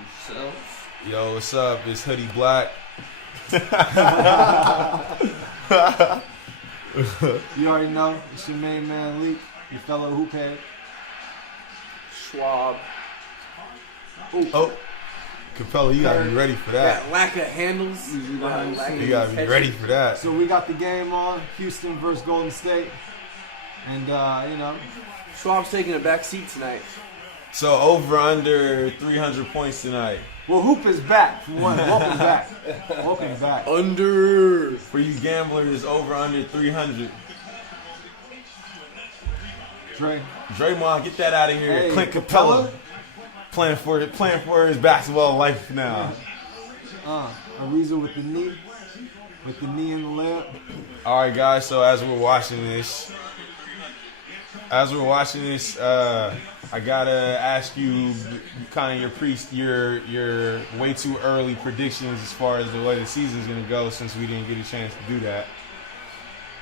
Yourself. Yo, what's up? It's Hoodie Black. You already know. It's your main man, Leak, your fellow hoophead. Schwab. Oh, Capella, you gotta be ready for that. That lack of handles. You gotta be ready for that. So we got the game on, Houston versus Golden State. And, Schwab's taking a back seat tonight. So over under 300 points tonight. well, Hoop is back for one. Welcome back. Welcome back. Under. For you gamblers, over under 300. Dre. Draymond, get that out of here. Hey, Clint Capella playing for his basketball life now. Ariza with the knee. With the knee in the layup. All right, guys. So as we're watching this, I gotta ask you kind of your way too early predictions as far as the way the season's gonna go, since we didn't get a chance to do that.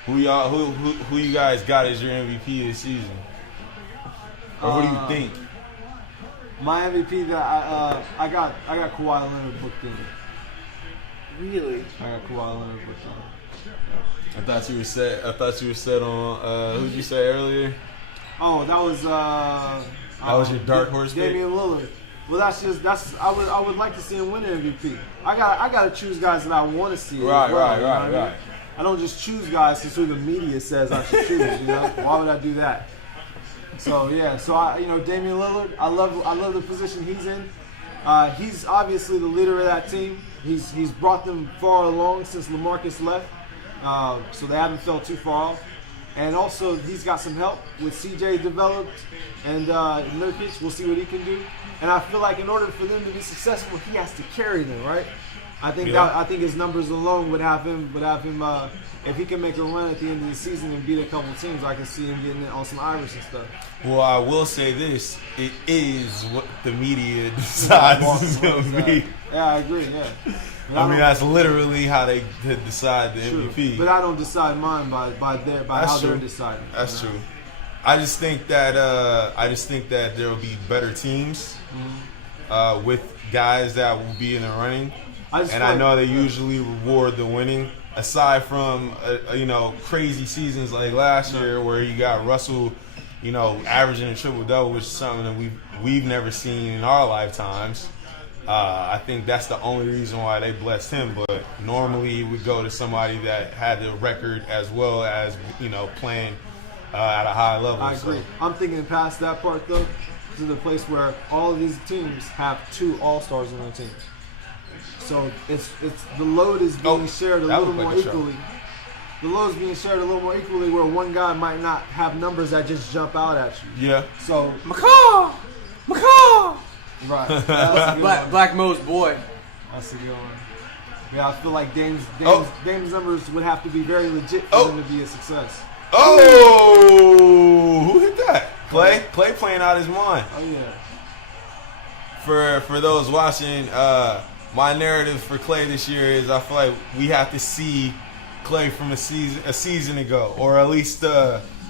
Who you guys got as your MVP this season, or who do you think? My MVP that I got Kawhi Leonard booked in. Really? I got Kawhi Leonard booked in. I thought you were set on. Who did you say earlier? Oh, that was your dark horse pick? Damian Lillard. Well, that's I would like to see him win the MVP. I gotta choose guys that I want to see. Right. I don't just choose guys just who the media says I should choose. Why would I do that? So yeah, Damian Lillard. I love the position he's in. He's obviously the leader of that team. He's brought them far along since LaMarcus left, so they haven't felt too far off. And also, he's got some help with CJ developed and Nurkic. We'll see what he can do. And I feel like in order for them to be successful, he has to carry them, right? I think his numbers alone would have him. If he can make a run at the end of the season and beat a couple teams, I can see him getting on some Irish and stuff. Well, I will say this: it is what the media decides is going to be. Yeah, I agree. Yeah. I mean, that's literally how they decide the MVP. But I don't decide mine by how they're deciding. That's true. I just think that there will be better teams with guys that will be in the running, I know they usually reward the winning. Aside from crazy seasons like last year where you got Russell, averaging a triple double, which is something that we've never seen in our lifetimes. I think that's the only reason why they blessed him. But normally it would go to somebody that had the record as well as playing at a high level. I agree. I'm thinking past that part though, to the place where all of these teams have 2 all-stars on their team. So it's the load is being shared a little more equally. The load is being shared a little more equally, where one guy might not have numbers that just jump out at you. Yeah. So McCaw. Right. That's Black Mo's boy. That's a good one. Yeah, I feel like Dame's numbers would have to be very legit for them to be a success. Oh, who hit that? Clay playing out his mind. Oh yeah. For those watching, my narrative for Clay this year is I feel like we have to see Clay from a season ago, or at least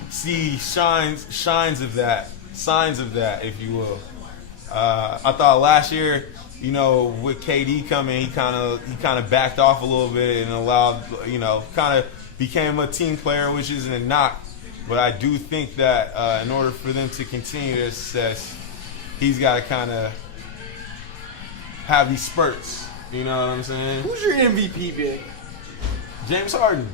see signs of that, if you will. I thought last year, with KD coming, he kind of backed off a little bit and allowed, kind of became a team player, which isn't a knock. But I do think that in order for them to continue their success, he's got to kind of have these spurts. You know what I'm saying? Who's your MVP, Big? James Harden.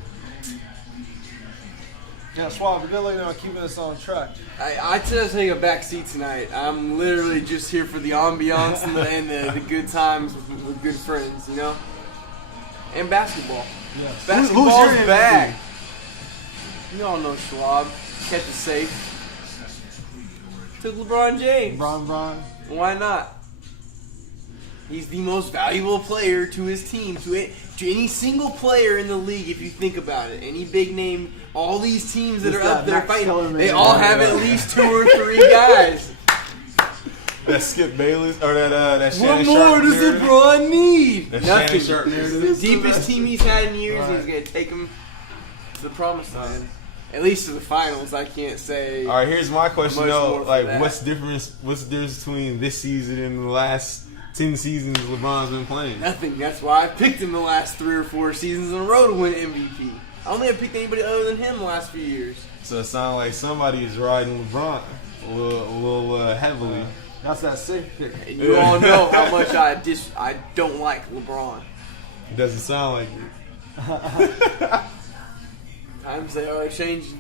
Yeah, Schwab, good looking on keeping us on track. I tend to take a back seat tonight. I'm literally just here for the ambiance and the good times with good friends, And basketball. Yes. Basketball's Who's your back. You all know Schwab. Kept it safe. Took LeBron James. Bron. Why not? He's the most valuable player to his team, to any single player in the league, if you think about it. Any big name, all these teams that are up there fighting, they all have at least 2 or 3 guys. That Skip Bayless, or that What Shannon more Sharp does narrative? LeBron need? That Nothing. Shannon Sharp This is narrative. the deepest team he's had in years, Right. and he's going to take them to the promised land. At least to the finals, I can't say. All right, here's my question much though. more for Like, that. what's the difference between this season and the last 10 seasons LeBron's been playing. Nothing. That's why I picked him the last 3 or 4 seasons in a row to win MVP. I don't think I picked anybody other than him the last few years. So it sounds like somebody is riding LeBron a little heavily. That's that safe pick. And you all know how much I don't like LeBron. It doesn't sound like it. Times they are changing.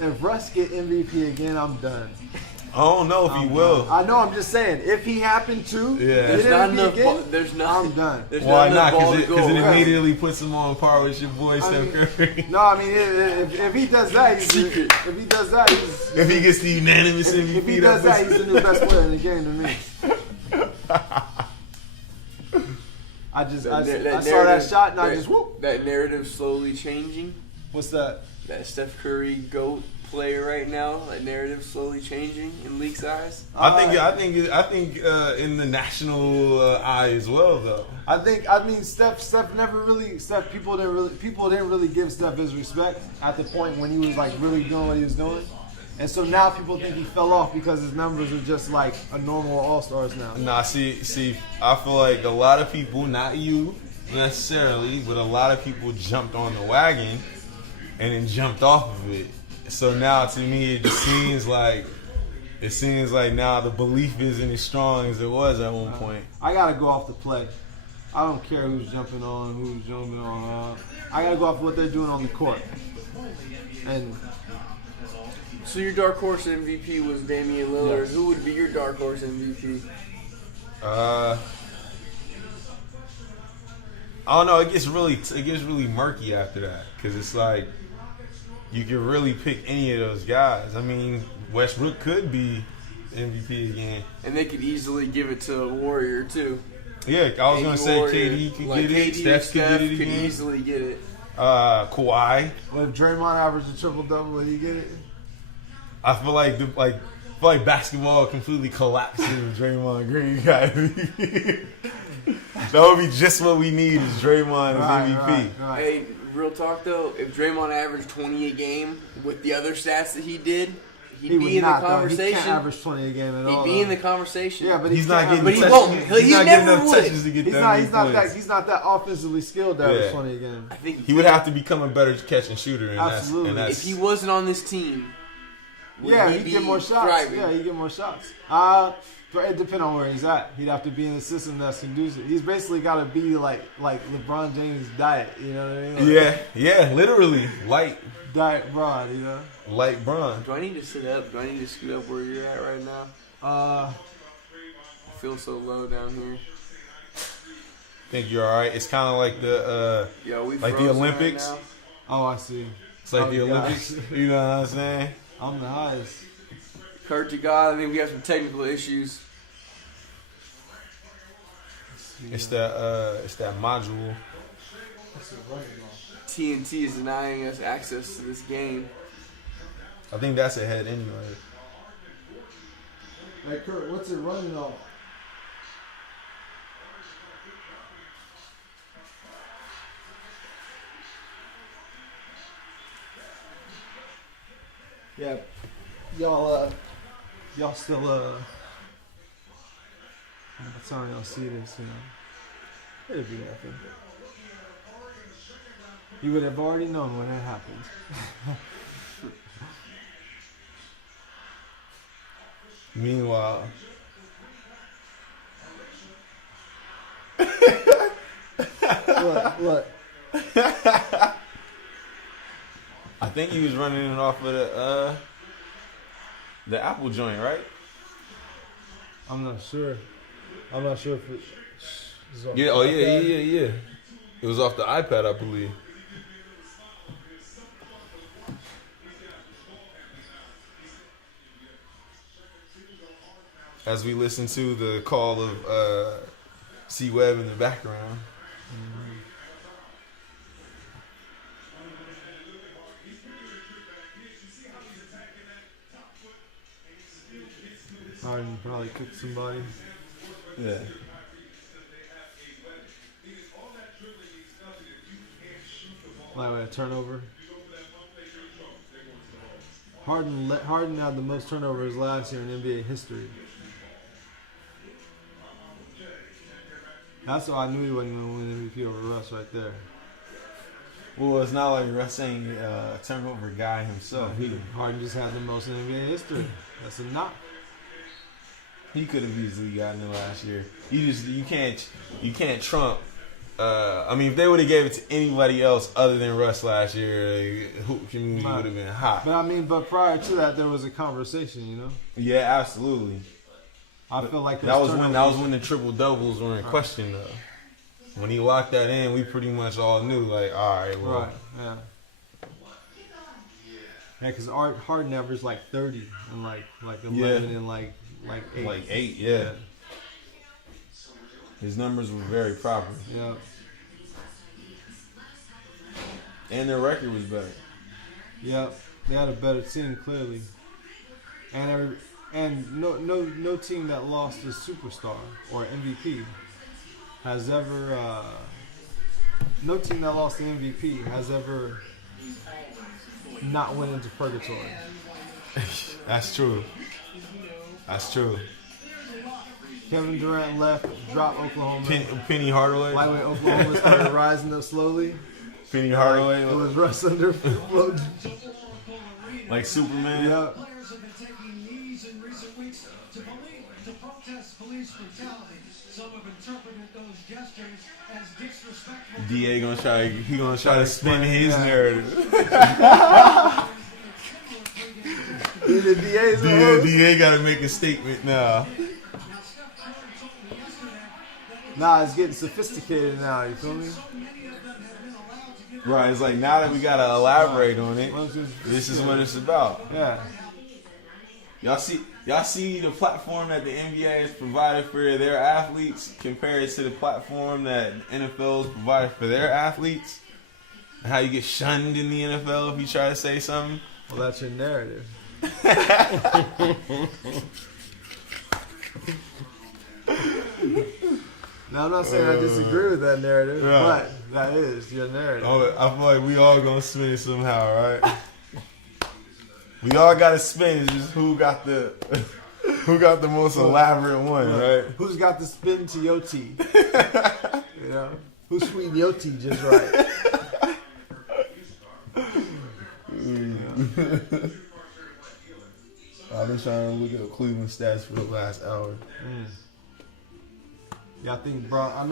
If Russ get MVP again, I'm done. I don't know if he will. I know. I'm just saying. If he happened to, There's not MVP enough. again, There's not. I'm done. There's Why not? not? Because it Right. immediately puts him on par with your boy Steph Curry. No, I mean, if he does that, he's Secret. if he does that, he's, If he gets the unanimous MVP, if he does that, he's the new best player in the game to me. I saw that shot and I just whoop. That narrative slowly changing. What's that? That Steph Curry GOAT player right now. That narrative slowly changing in league's eyes. I think in the national eye as well, though. I mean, Steph people didn't really give Steph his respect at the point when he was like really doing what he was doing. And so now people think he fell off because his numbers are just like a normal All-Stars now. Nah, see, I feel like a lot of people, not you necessarily, but a lot of people jumped on the wagon and then jumped off of it. So now to me it just seems like now the belief isn't as strong as it was at one point. I gotta go off the play. I don't care who's jumping on. I gotta go off what they're doing on the court. And So your dark horse MVP was Damian Lillard. Yes. Who would be your dark horse MVP? I don't know. It gets really murky after that because it's like you can really pick any of those guys. I mean, Westbrook could be MVP again, And they could easily give it to a Warrior too. yeah. I was gonna say Warrior. KD could Like get it. KD or Steph could get it could again. easily get it. Kawhi. if Draymond averaged a triple-double, would he get it? I feel like basketball completely collapsed if Draymond Green got MVP. That would be just what we need is Draymond as MVP. Right. Hey, real talk though, if Draymond averaged 20 a game with the other stats that he did, he'd He be would in not, the though. He conversation. can't average 20 a game at all. He'd be in though. the conversation. Yeah, but He's not getting But he touches. won't. He He's not never getting enough would. touches to get He's that not. many He's not points. that. He's not that offensively skilled to average Yeah. 20 a game. I think He would have to become a better catch and shooter. And Absolutely. That's, if he wasn't on this team, would Yeah, he he'd be get more shots. thriving? Yeah, he'd get more shots. But it depends on where he's at. He'd have to be in a system that's conducive. He's basically got to be like LeBron James' diet. You know what I mean? Like, yeah, literally light Bron. You know. Bron. Do I need to sit up? Do I need to scoot up where you're at right now? Uh, I feel so low down here. Think you're all right. It's kind of like the Yo, we like the frozen Olympics. Right oh, I see. It's like Oh, the yeah. Olympics. You know what I'm saying? I'm the highest. now. Kurt to God, I think we have some technical issues. It's that module. TNT is denying us access to this game. I think that's ahead anyway. Hey Kurt, what's it running on? Yeah, y'all still by the time y'all see this, it'll be nothing. You would have already known when that happened. Meanwhile, What? I think he was running it off of the Apple joint, right? I'm not sure. I'm not sure if it. Yeah. Oh yeah. It was off the iPad, I believe. As we listen to the call of C Webb in the background. Harden probably cooked somebody. Yeah. Like with a turnover. Harden had the most turnovers last year in NBA history. That's why I knew he wasn't going to win MVP over Russ right there. Well, it's not like Russ ain't a turnover guy himself. Harden just had the most in NBA history. That's a knock. He could have easily gotten it last year. You can't trump. I mean, if they would have gave it to anybody else other than Russ last year, who would have been hot. But prior to that, there was a conversation, you know. Yeah, absolutely. I feel like that was when the triple doubles were in question, though. When he locked that in, we pretty much all knew, like, all right, well. Right. Yeah. Yeah, because Harden averaged like 30 and like 11 and like 8. Like 8, yeah. His numbers were very proper. Yeah. And their record was better. Yeah, they had a better team clearly, and no team that lost a superstar or MVP has ever. No team that lost the MVP has ever not went into purgatory. That's true. That's true. Kevin Durant left, dropped Oklahoma. Penny Hardaway. Lightweight Oklahoma started rising up slowly. Penny Hardaway. It was Russ under float. Like Superman. Yeah. DA gonna try to spin his narrative. DA gotta make a statement now. Nah, it's getting sophisticated now, you feel me? Right, it's like now that we gotta elaborate on it, this is what it's about. Yeah. Y'all see the platform that the NBA has provided for their athletes compared to the platform that NFL has provided for their athletes? And how you get shunned in the NFL if you try to say something? Well, that's your narrative. Now, I'm not saying I disagree with that narrative, but that is your narrative. Oh, I feel like we all gonna spin it somehow, right? We all gotta spin. It's just who got the most elaborate one, right? Who's got the spin to your tea? You know, who's sweetened your tea just right? I've been trying to look at Cleveland stats for the last hour. Yeah, I think Bron.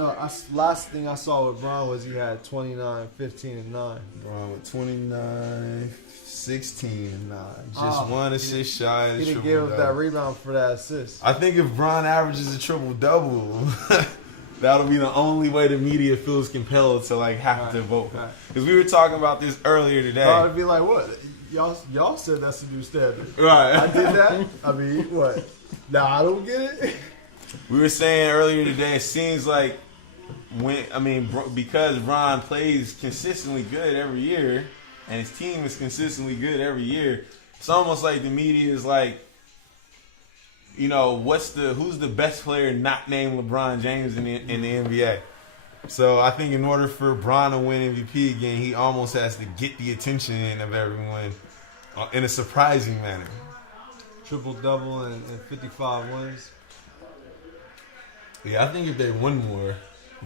Last thing I saw with Bron was he had 29, 15, and 9. Bron with 29, 16, and 9. Just one assist shy. He didn't give up that rebound for that assist. I think if Bron averages a triple double, that'll be the only way the media feels compelled to have to vote. Because we were talking about this earlier today. I'd be like, what? Y'all said that's the new standard. Right. I did that. I mean, what? Now I don't get it. We were saying earlier today, it seems like because Bron plays consistently good every year, and his team is consistently good every year, it's almost like the media is like, who's the best player not named LeBron James in the NBA? So I think in order for Bron to win MVP again, he almost has to get the attention of everyone in a surprising manner. Triple double and 55 wins. Yeah, I think if they won more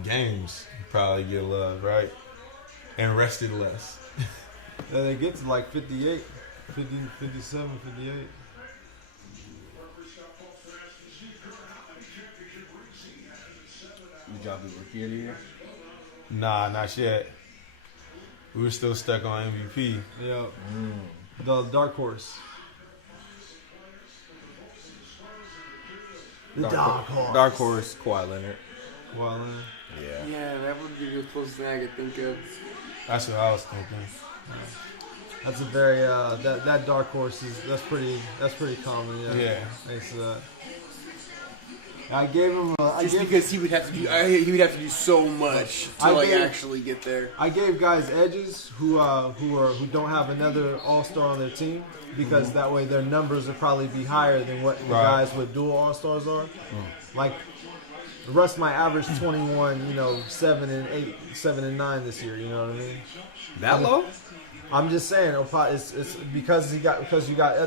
games, he'd probably get love, right? And rested less. Yeah, they get to like 58, 50, 57, 58. You dropped the rookie of the year? Nah, not yet. We were still stuck on MVP. Yeah. The dark horse. Dark horse, Kawhi Leonard. Kawhi Leonard. Yeah, that would be the closest thing I could think of. That's what I was thinking. That's a very that dark horse that's pretty common. Yeah. Thanks to that. I gave him because he would have to do so much to actually get there. I gave guys edges who don't have another all-star on their team because that way their numbers would probably be higher than what the guys with dual all-stars are. Like Russ might average 21, 7 and 8, 7 and 9 this year. You know what I mean? That low? I'm just saying, it's because you got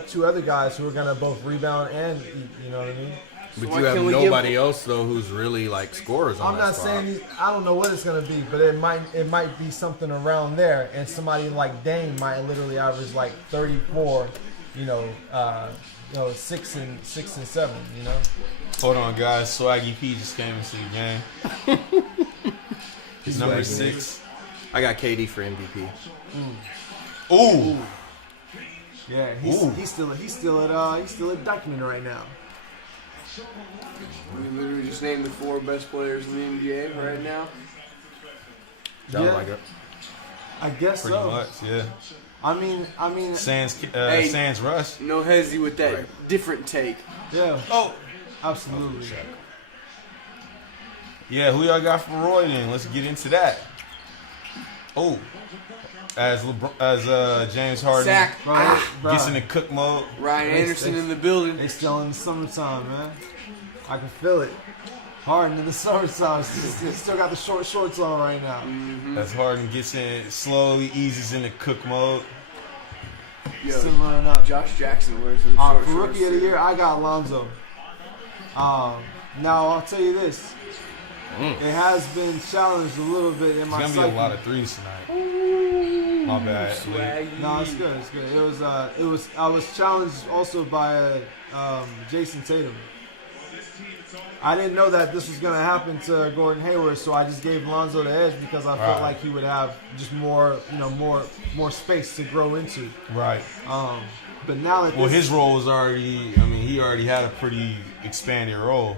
two other guys who are gonna both rebound and eat, you know what I mean? But why you have can't we nobody give- else though who's really like scorers on I'm that not spot. saying I don't know what it's gonna be, but it might be something around there, and somebody like Dame might literally average like 34, 6 and 7, Hold on, guys. Swaggy P just came into the game. He's number 6. I got KD for MVP. Ooh. Yeah, Ooh. he's still at Dykeman right now. We literally just named the 4 best players in the NBA right now. Sounds Yeah. like it. I guess Pretty so. much, yeah. I mean, Sans Rush. No Hesi with that Right. different take. yeah, Oh. absolutely. Yeah, who y'all got for Roy then? Let's get into that. Oh. As James Harden Sack. gets into cook mode. Ryan They- Anderson they- in the building. They still in the summertime, man. I can feel it. Harden in the summertime. Still got the short shorts on right now. As Harden gets in, slowly eases into cook mode. Yo, Similar enough. Josh Jackson wears them For short shorts. rookie of the year, I got Lonzo. Now I'll tell you this: it has been challenged a little bit in It's my gonna psyche. be a lot of threes tonight. My bad. Swaggy. No, it's good. It's good. I was challenged also by Jason Tatum. I didn't know that this was gonna happen to Gordon Hayward, so I just gave Lonzo the edge because I felt Right. like he would have just more space to grow into. Right. But now that Well, his role was already. I mean, he already had a pretty expanded role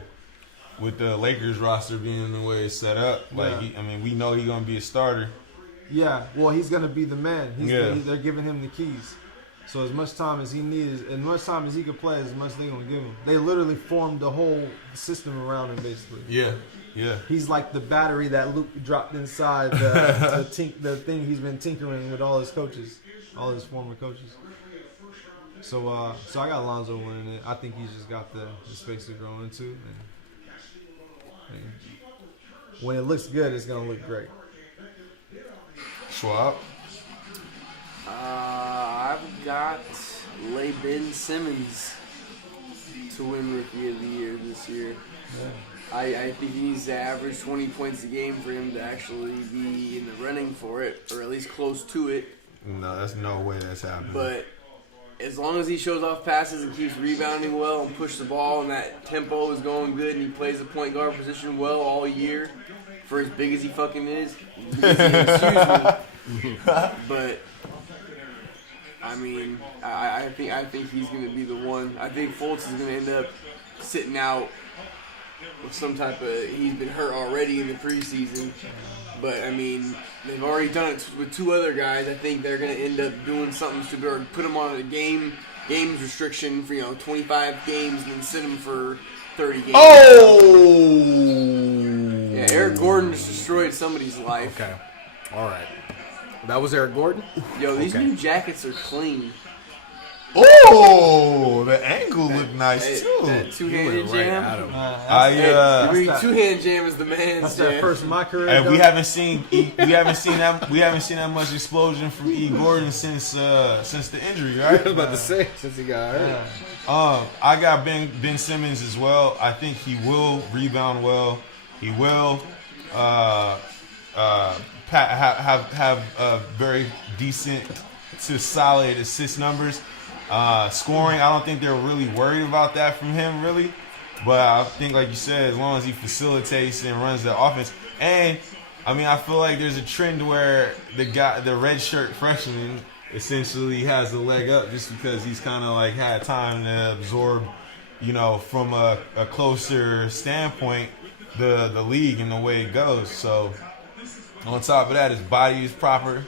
with the Lakers roster being the way it's set up. Like, Yeah. we know he's gonna be a starter. yeah, well, he's gonna be the man. Yeah. They're giving him the keys. So as much time as he needs, as much time as he could play, as much they're gonna give him. They literally formed the whole system around him, basically. Yeah. Yeah. He's like the battery that Luke dropped inside the thing he's been tinkering with all his coaches, all his former coaches. So I got Lonzo winning it. I think he's just got the space to grow into, and when it looks good, it's gonna look great. Schwab. I've got Ben Simmons to win Rookie of the Year this year. I think he needs to average 20 points a game for him to actually be in the running for it, or at least close to it. No, that's no way that's happening. But as long as he shows off passes and keeps rebounding well and push the ball and that tempo is going good and he plays the point guard position well all year, for as big as he fucking is, excuse me. But I mean, I think he's gonna be the one. I think Fultz is gonna end up sitting out with some type of. He's been hurt already in the preseason, but I mean, they've already done it with 2 other guys. I think they're gonna end up doing something to put him on a games restriction for 25 games and then sit him for 30 games. Oh! Yeah, Eric Gordon just destroyed somebody's life. Okay. All right. That was Eric Gordon? Yo, these Okay. new jackets are clean. Oh! The angle looked nice too. That You two-handed went right jam. at him. I that- Two-hand jam is the man's That's jam. that first of my career. and though. we haven't seen that much explosion from E. Gordon since the injury, I was right? about to say, since he got hurt. I got Ben Simmons as well. I think he will rebound well. He will have very decent to solid assist numbers. Scoring, I don't think they're really worried about that from him, really. But I think, like you said, as long as he facilitates and runs the offense, and I feel like there's a trend where the red shirt freshman, essentially has a leg up just because he's kind of like had time to absorb, from a closer standpoint, the league and the way it goes. So on top of that, his body is proper.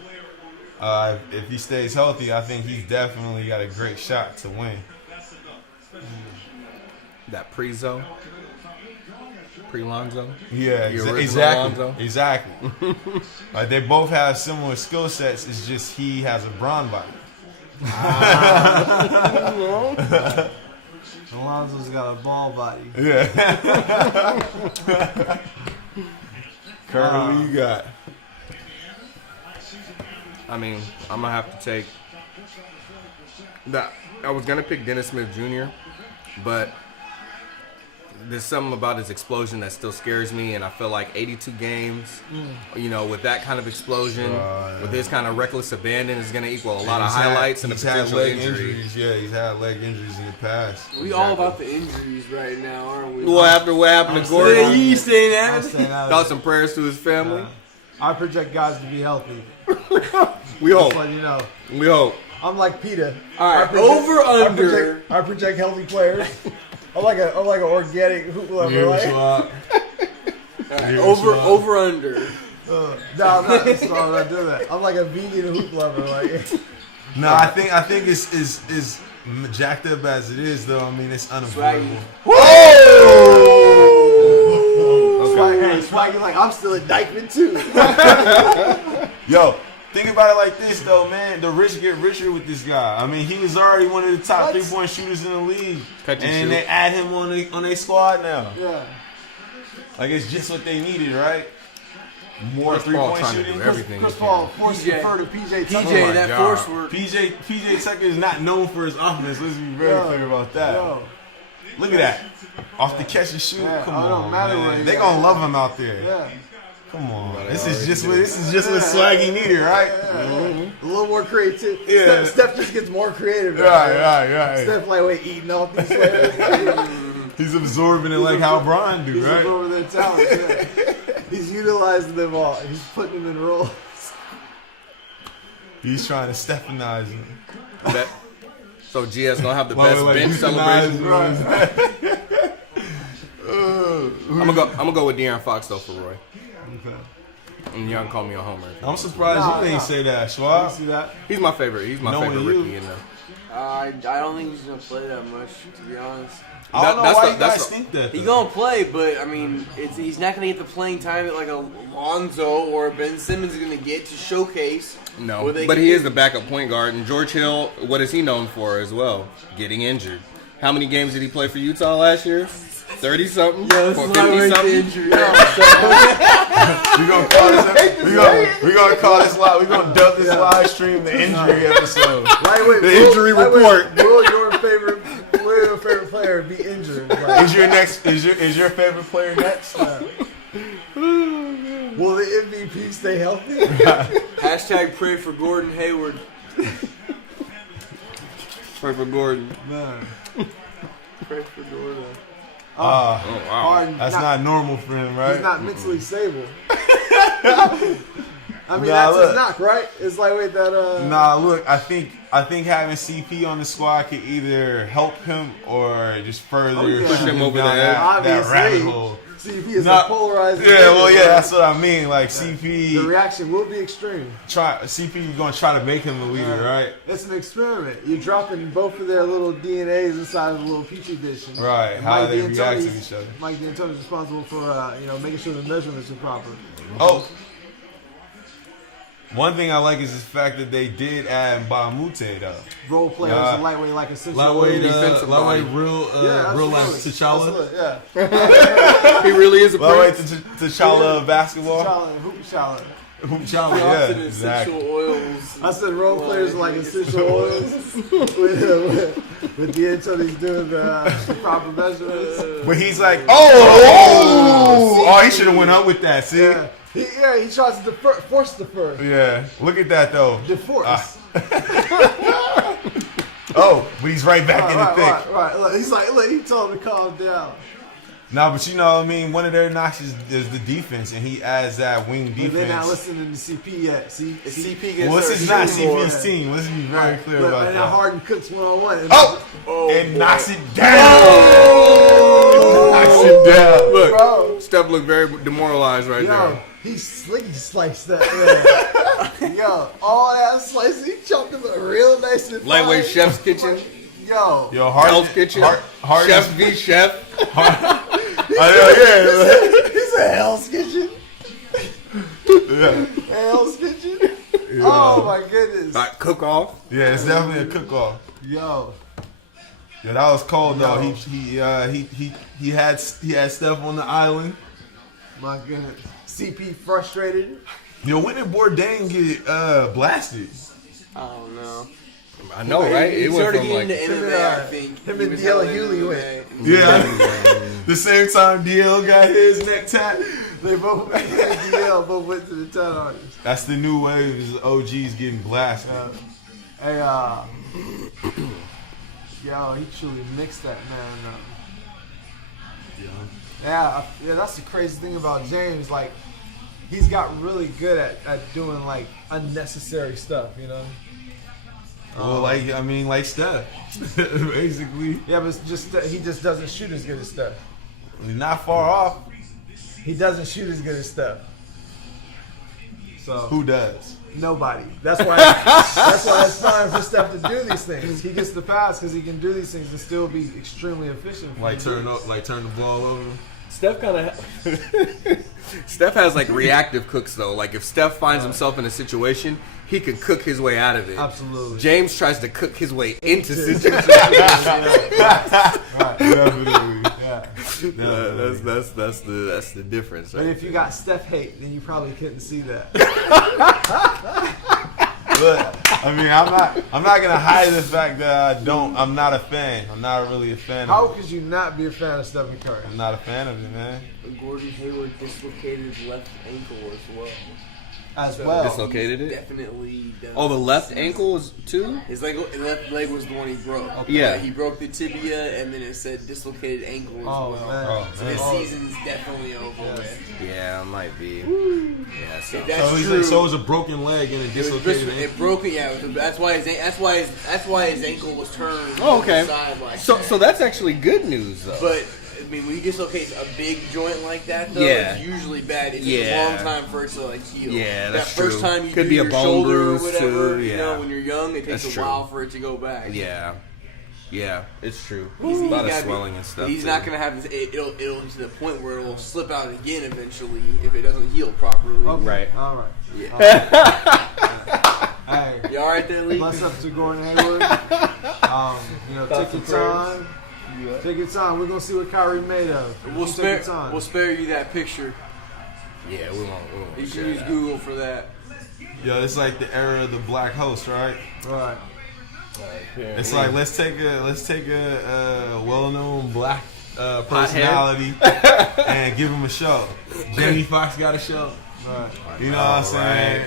If he stays healthy, I think he's definitely got a great shot to win. That pre-Lonzo. Yeah, The original exactly. Lonzo. Exactly. Like they both have similar skill sets. It's just he has a brawn body. Alonzo's got a ball body. Yeah. Currently, you got. I mean, I'm going to have to take that. I was going to pick Dennis Smith Jr., but there's something about his explosion that still scares me, and I feel like 82 games, with that kind of explosion, with his kind of reckless abandon, is going to equal a lot of highlights and a potential injury. Yeah, he's had leg injuries in the past. We all about the injuries right now, aren't we? Well, after what happened to Gordon, Yeah, you saying that? thought some prayers to his family. I project guys to be healthy. We hope. But We hope. I'm like Peter. All right, over under. I project healthy players. I'm like an organic hoop lover. Over under. No, I'm not doing that. I'm like a vegan hoop lover. No, I think it's jacked up as it is though. I mean, it's unavoidable. Swaggy, like I'm still a Dykeman too. Yo, think about it like this though, man. The rich get richer with this guy. I mean, he was already one of the top 3-point shooters in the league, and they add him on their squad now. Yeah. Like it's just what they needed, right? More 3-point shooting. Chris Paul forced to defer to PJ Tucker. PJ, that force work. PJ Tucker is not known for his offense. Let's be very clear about that. Look at that. Off the catch and shoot. Come on, man. They gonna love him out there. Yeah. Come on. This is just what Swaggy needed, right? A little more creative. Yeah. Steph just gets more creative. Right. Steph eating off these players. He's absorbing it like how Bron do, He's right? absorbing their talent. Yeah. He's utilizing them all. He's putting them in roles. He's trying to Stephanize him. So GS gonna have the best bench celebration. I'm gonna go with De'Aaron Fox though for Roy. Okay. And y'all can call me a homer. I'm surprised you ain't say that, Schwab. See that? He's my favorite. He's my favorite rookie in there. I don't think he's gonna play that much, to be honest. I don't know why you guys think that. He's gonna play, but I mean, he's not gonna get the playing time that like a Lonzo or Ben Simmons is gonna get to showcase. No, but he is the backup point guard, and George Hill. What is he known for as well? Getting injured. How many games did he play for Utah last year? 30-something? Yeah, 50-something? We're gonna call this live. We're gonna dub this live stream the injury episode. The injury report. Will your favorite player be injured? Is your favorite player next? Will the MVP stay healthy? Hashtag pray for Gordon Hayward. Pray for Gordon. Man. Pray for Gordon. Wow. That's not normal for him, right? He's not mentally stable. I mean, that's his knock, right? It's like wait that. Nah, look, I think having CP on the squad could either help him or just further push him over down that rabbit hole. CP is a polarizing. Yeah, well, yeah, that's what I mean. Like CP, the reaction will be extreme. CP gonna try to make him the leader, right? It's an experiment. You're dropping both of their little DNAs inside of a little petri dish. Right. How they react to each other. Mike D'Antoni's responsible for making sure the measurements are proper. Oh. One thing I like is the fact that they did add Bamute though. Role players, lightweight, like essential. Lightweight, real life T'Challa. Yeah. He really is a lightweight T'Challa of basketball. Hoop Challa, yeah, exactly. Essential oils. I said role players like essential oils. with D'Antoni's doing the proper measurements. But he's like, he should have went up with that. See. Yeah. He tries to force defer. Yeah, look at that though. Divorce. But he's right back in the thick. Right. Look, he's like, he told him to calm down. Nah, but you know what I mean? One of their knocks is the defense, and he adds that wing defense. But they're not listening to CP yet. See? CP gets this is not CP's team. Let's be very clear about that. And Harden cooks one-on-one. And knocks it down. Knocks it down. Look, bro. Steph looked very demoralized right there. He slinky sliced that. Yo, all that slice, he chopped him real nice and lightweight fine. chef's kitchen. Yo, Hell's Kitchen. Chef v. Chef. He's a Hell's Kitchen. Yeah. Hell's Kitchen. Yeah. Oh my goodness. Cook off. Yeah, it's definitely a cook off. Yo. Yeah, that was cold though. He had Steph on the island. My goodness. CP frustrated. Yo, when did Bourdain get blasted? I don't know. I know, right? He it went started from getting like into MMA, I think. Him and DL Hewley went. Yeah. The same time DL got his neck tat. They both DL both went to the tat artist. That's the new wave. Is OGs getting blasted. Hey, yo, he truly mixed that man up. Yeah, that's the crazy thing about James. Like, he's got really good at doing like unnecessary stuff, you know. Well, like Steph, basically. Yeah, but it's just he just doesn't shoot as good as Steph. He's not far off. He doesn't shoot as good as Steph. So Who does? nobody. That's why it's fine for Steph to do these things. He gets the pass because he can do these things and still be extremely efficient. Turn the ball over. Steph kind of. Steph has like reactive cooks though. Like if Steph finds himself in a situation, he can cook his way out of it. Absolutely. James tries to cook his way into situations. Definitely. That's the difference. But Right? if you got Steph hate, then you probably couldn't see that. But I mean, I'm not gonna hide the fact that I'm not a fan. I'm not really a fan How of it. could you not be a fan of Stephen Curry? I'm not a fan of it, man. Gordon Hayward dislocated left ankle as well. As So well. Dislocated it? Definitely done. Oh, the left ankle is too? His left leg was the one he broke. Yeah. He broke the tibia, and then it said dislocated ankle as Oh, well. man. So his season's definitely over with. Yeah, it might be. Yeah, so. If that's true, it was a broken leg and a it was dislocated ankle. it broke it. Yeah, that's why his ankle was turned. Oh, okay. To the side like So that. that's actually good news though. But I mean, when you dislocate a big joint like that, though, Yeah. it's usually bad. It's Yeah. a long time for it to like heal. Yeah, that's that first true. time you Could do be a your bone shoulder bruise, or whatever, too, you yeah. know, when you're young, it takes That's a true. while for it to go back. yeah, it's true. He's a lot of gotta be- swelling and stuff. He's too. not gonna have this. It'll to the point where it'll slip out again eventually if it doesn't heal properly. Okay. Right. All right. Yeah. Hey, You all right there, Lee? bless up to Gordon Hayward. Take your time. Take your time. We're gonna see what Kyrie made of. We'll Take spare. your time. We'll spare you that picture. Yeah, we won't. You share can use that. Google for that. Yo, it's like the era of the black host, right? Right. It's like let's take a well-known black personality and give him a show. Jamie Foxx got a show. Right. You know what I'm saying?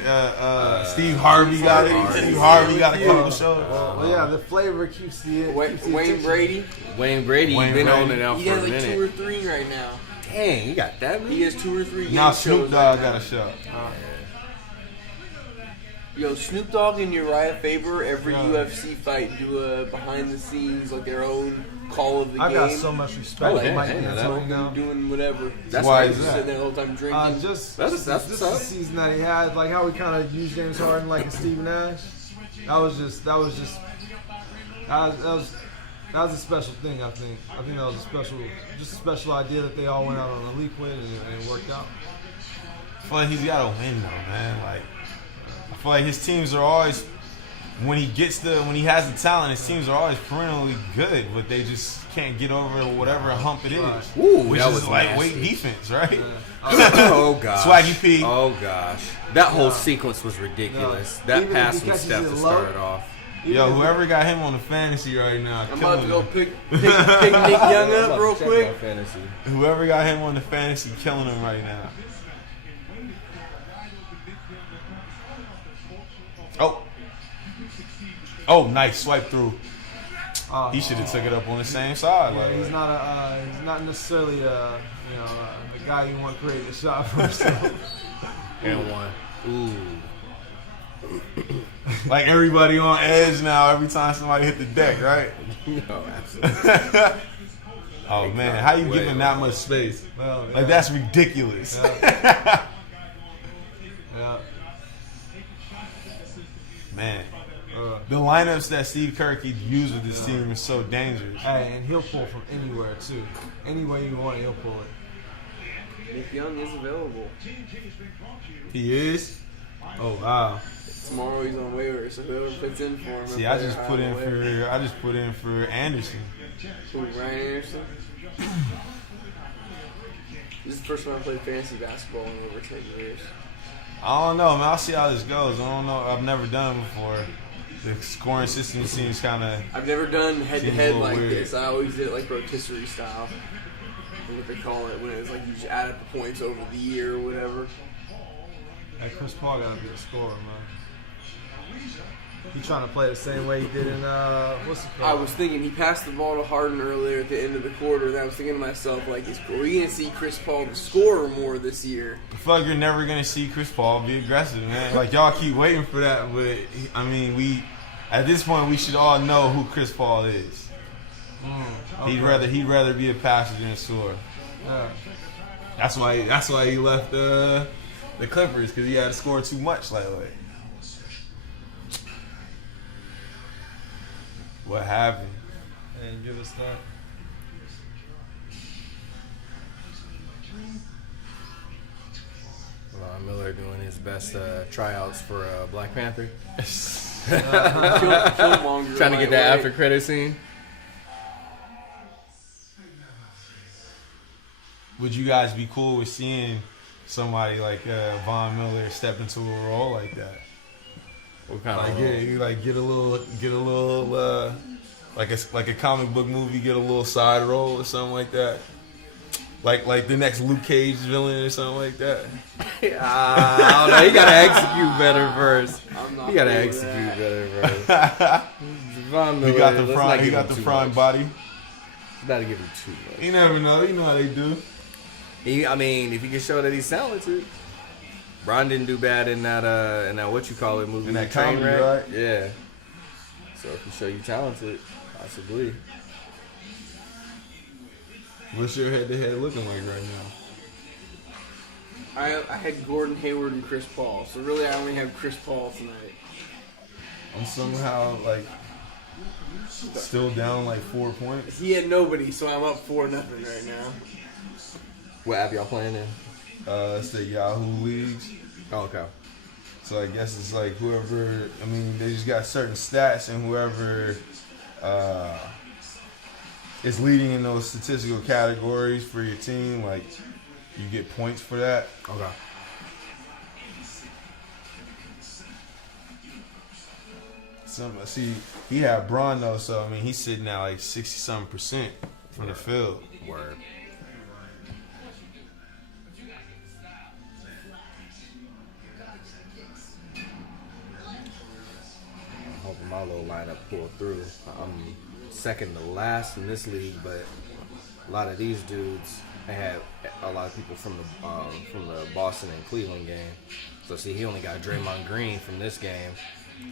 Steve Harvey got it. Steve Harvey got a couple shows. Well, yeah, the flavor keeps the Wayne attention. Brady. Wayne Brady, Wayne been Brady. on it now He for a has like minute. 2 or 3 right now. Dang, you got that many? He has 2 or 3 game Now shows Snoop right Dogg now. got a show. Yo, Snoop Dogg and Uriah Faber, every Yeah. UFC fight, do a behind the scenes, like their own call of the I game. got so much respect Oh, for yeah, Mike yeah, that- D'Antoni Doing whatever. That's Why crazy. is Just that? sitting there the whole time drinking. Just That's this what's is up. the season that he had, like how we kind of used James Harden like a Steve Nash. That was a special thing. I think that was a special idea that they all went out on a leak with and it worked out. I feel like he's got to win though, man. Like I feel like his teams are always when he has the talent, his teams are always perennially good, but they just can't get over whatever hump it is. Right. Ooh, Which that is was lightweight nasty. defense, right? Oh gosh. Swaggy P. Oh gosh. That whole sequence was ridiculous. No. That Even pass if he from catches Steph it to low. start it off. Yo, whoever got him on the fantasy right now, I'm about to go killing him. pick Nick Young up real quick. Fantasy. Whoever got him on the fantasy, killing him right now. Oh, nice swipe through. He should have took it up on the same side. Yeah, Like, he's not necessarily a guy you want to create a shot for himself. And one. Ooh. like everybody on edge now every time somebody hit the deck, right? No, absolutely. Oh man, how you Way giving that much space? Well, Like that's ridiculous. Yeah. Man, the lineups that Steve Kerr could use with this team is so dangerous. Hey, and he'll pull from anywhere too. Any way you want it, he'll pull it. Nick Young is available. He is. Oh wow. Tomorrow he's on waivers, so whoever puts in for him. See, I just put in for Anderson. Who, Ryan Anderson? This is the first time I played fantasy basketball in over 10 years. I don't know, man. I'll see how this goes. I don't know. I've never done it before. The scoring system seems kind of. I've never done head-to-head like weird. this. I always did it like rotisserie style. What they call it when it's like you just add up the points over the year or whatever. Hey, Chris Paul gotta be a scorer, man. He trying to play the same way he did in what's it called? I was thinking he passed the ball to Harden earlier at the end of the quarter, and I was thinking to myself, like, are we going to see Chris Paul the scorer more this year? I feel like you're never gonna see Chris Paul be aggressive, man. Like y'all keep waiting for that, but I mean, at this point we should all know who Chris Paul is. Okay. He'd rather be a passer than a scorer. Yeah. That's why he left the Clippers, because he had to score too much lately. What happened? And give us that. Miller doing his best tryouts for Black Panther. Killmonger Trying to get that right after credit scene. Would you guys be cool with seeing somebody like Von Miller step into a role like that? What kind Like of get a little like a comic book movie, get a little side role or something like that. Like the next Luke Cage villain or something like that. I don't know. You gotta execute better first. I'm not You gotta cool with execute that. better first. Von Miller, He got the let's front. not He give got him the too front much. body. Not to give him too much. You never know. You know how they do. I mean, if you can show that he's talented. Bron didn't do bad in that what you call it movie. In that Train comedy, Wreck. right? Yeah. So if you show you talented, possibly. What's your head-to-head looking like right now? I had Gordon Hayward and Chris Paul, so really I only have Chris Paul tonight. I'm somehow like still down like 4 points. He had nobody, so I'm up 4-0 right now. What app y'all playing in? It's the Yahoo leagues. Oh, okay. So I guess it's like whoever. I mean, they just got certain stats, and whoever is leading in those statistical categories for your team, like you get points for that. Okay. See, he had Braun though, so I mean he's sitting at like 60-something% from the field. Word. I'm hoping my little lineup pull through. I'm second to last in this league, but a lot of these dudes, I had a lot of people from the Boston and Cleveland game. So see, he only got Draymond Green from this game.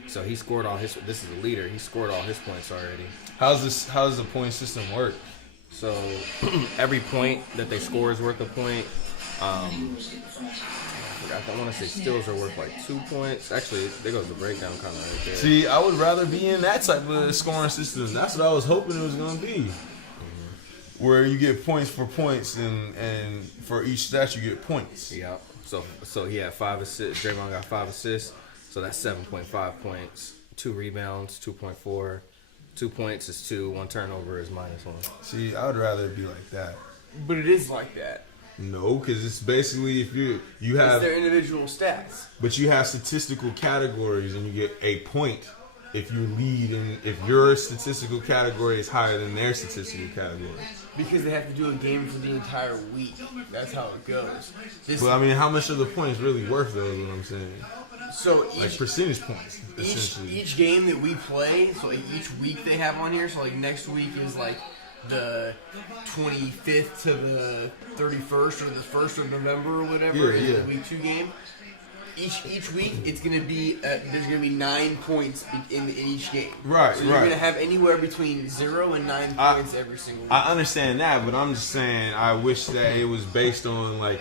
So he scored all his. This is the leader. He scored all his points already. How does the point system work? So every point that they score is worth a point. I want to say steals are worth like 2 points. Actually, there goes the breakdown kind of right there. See, I would rather be in that type of scoring system. That's what I was hoping it was going to be. Where you get points for points, and for each stat you get points. Yeah. So he had 5 assists. Draymond got 5 assists. So that's 7.5 points. 2 rebounds, 2.4. 2 points is 2. 1 turnover is -1. See, I would rather it be like that. But it is like that. No, because it's basically if you It's have, their individual stats. but you have statistical categories, and you get a point if you lead, and if your statistical category is higher than their statistical category. Because they have to do a game for the entire week. That's how it goes. But I mean, how much are the points really worth, though? Is what I'm saying. So Like percentage points, essentially. each game that we play, so like each week they have on here. So like next week is like the 25th to the 31st or the 1st of November or whatever is the week 2 game. Each week it's gonna be there's gonna be 9 points in each game. Right, So you're right. gonna have anywhere between 0 and 9 points every single week. I understand that, but I'm just saying I wish that it was based on like,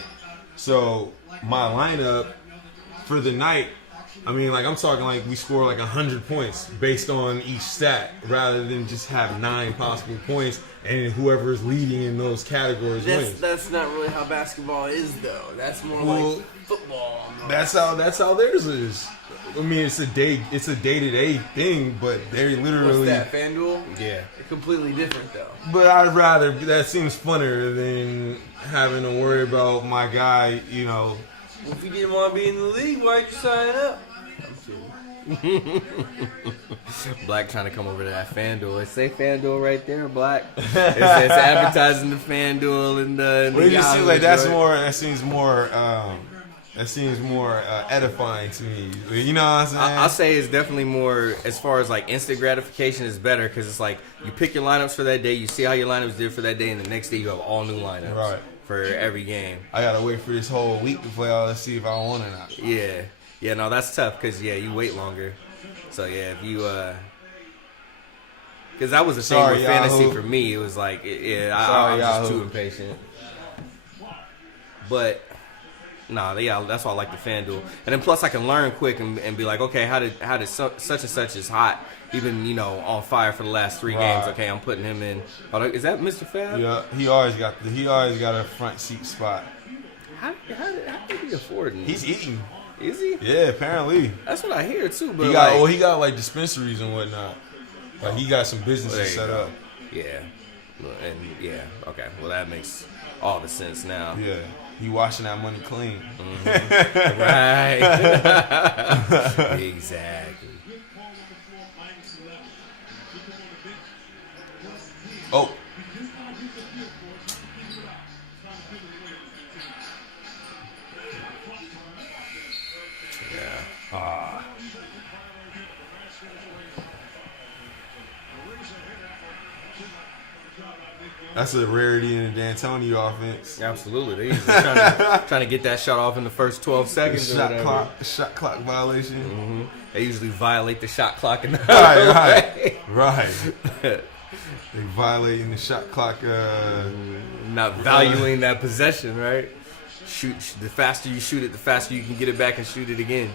so my lineup for the night. I mean, like I'm talking like we score like 100 points based on each stat, rather than just have 9 possible points and whoever's leading in those categories wins. That's not really how basketball is, though. That's more like football. That's how theirs is. I mean, it's a day-to-day thing, but they're literally. What's that, FanDuel? Yeah. Completely different, though. But I'd rather that seems funner than having to worry about my guy. You know, Well, if you didn't want to be in the league, why'd you sign up? I'm kidding. Black trying to come over to that FanDuel. It say FanDuel right there, Black. It's advertising the FanDuel and the. But it just seems like that's more. That seems more edifying to me. You know what I'm saying? I'll say it's definitely more as far as like instant gratification is better because it's like you pick your lineups for that day, you see how your lineups did for that day, and the next day you have all new lineups for every game. I gotta wait for this whole week to play all to see if I want or not. Yeah, no, that's tough because you wait longer. So yeah, if you because that was the thing with fantasy for me. It was like I was just too impatient. But. Nah, yeah, that's why I like the FanDuel. And then plus I can learn quick and be like, okay, how did such and such is hot, even on fire for the last 3 games. Okay, I'm putting him in. Oh, is that Mr. Fab? Yeah, he always got a front seat spot. How did he afford it? He's eating. Is he? Yeah, apparently. That's what I hear too. But he got like dispensaries and whatnot. Like he got some businesses set up. Yeah, and okay. Well, that makes all the sense now. Yeah. He washing that money clean. Mm-hmm. Right. Exactly. Oh. Yeah. That's a rarity in the D'Antonio offense. Absolutely. They're usually trying to get that shot off in the first 12 seconds. Shot clock violation. Mm-hmm. They usually violate the shot clock. Right. They violating the shot clock. Not valuing that possession, right? Shoot. The faster you shoot it, the faster you can get it back and shoot it again.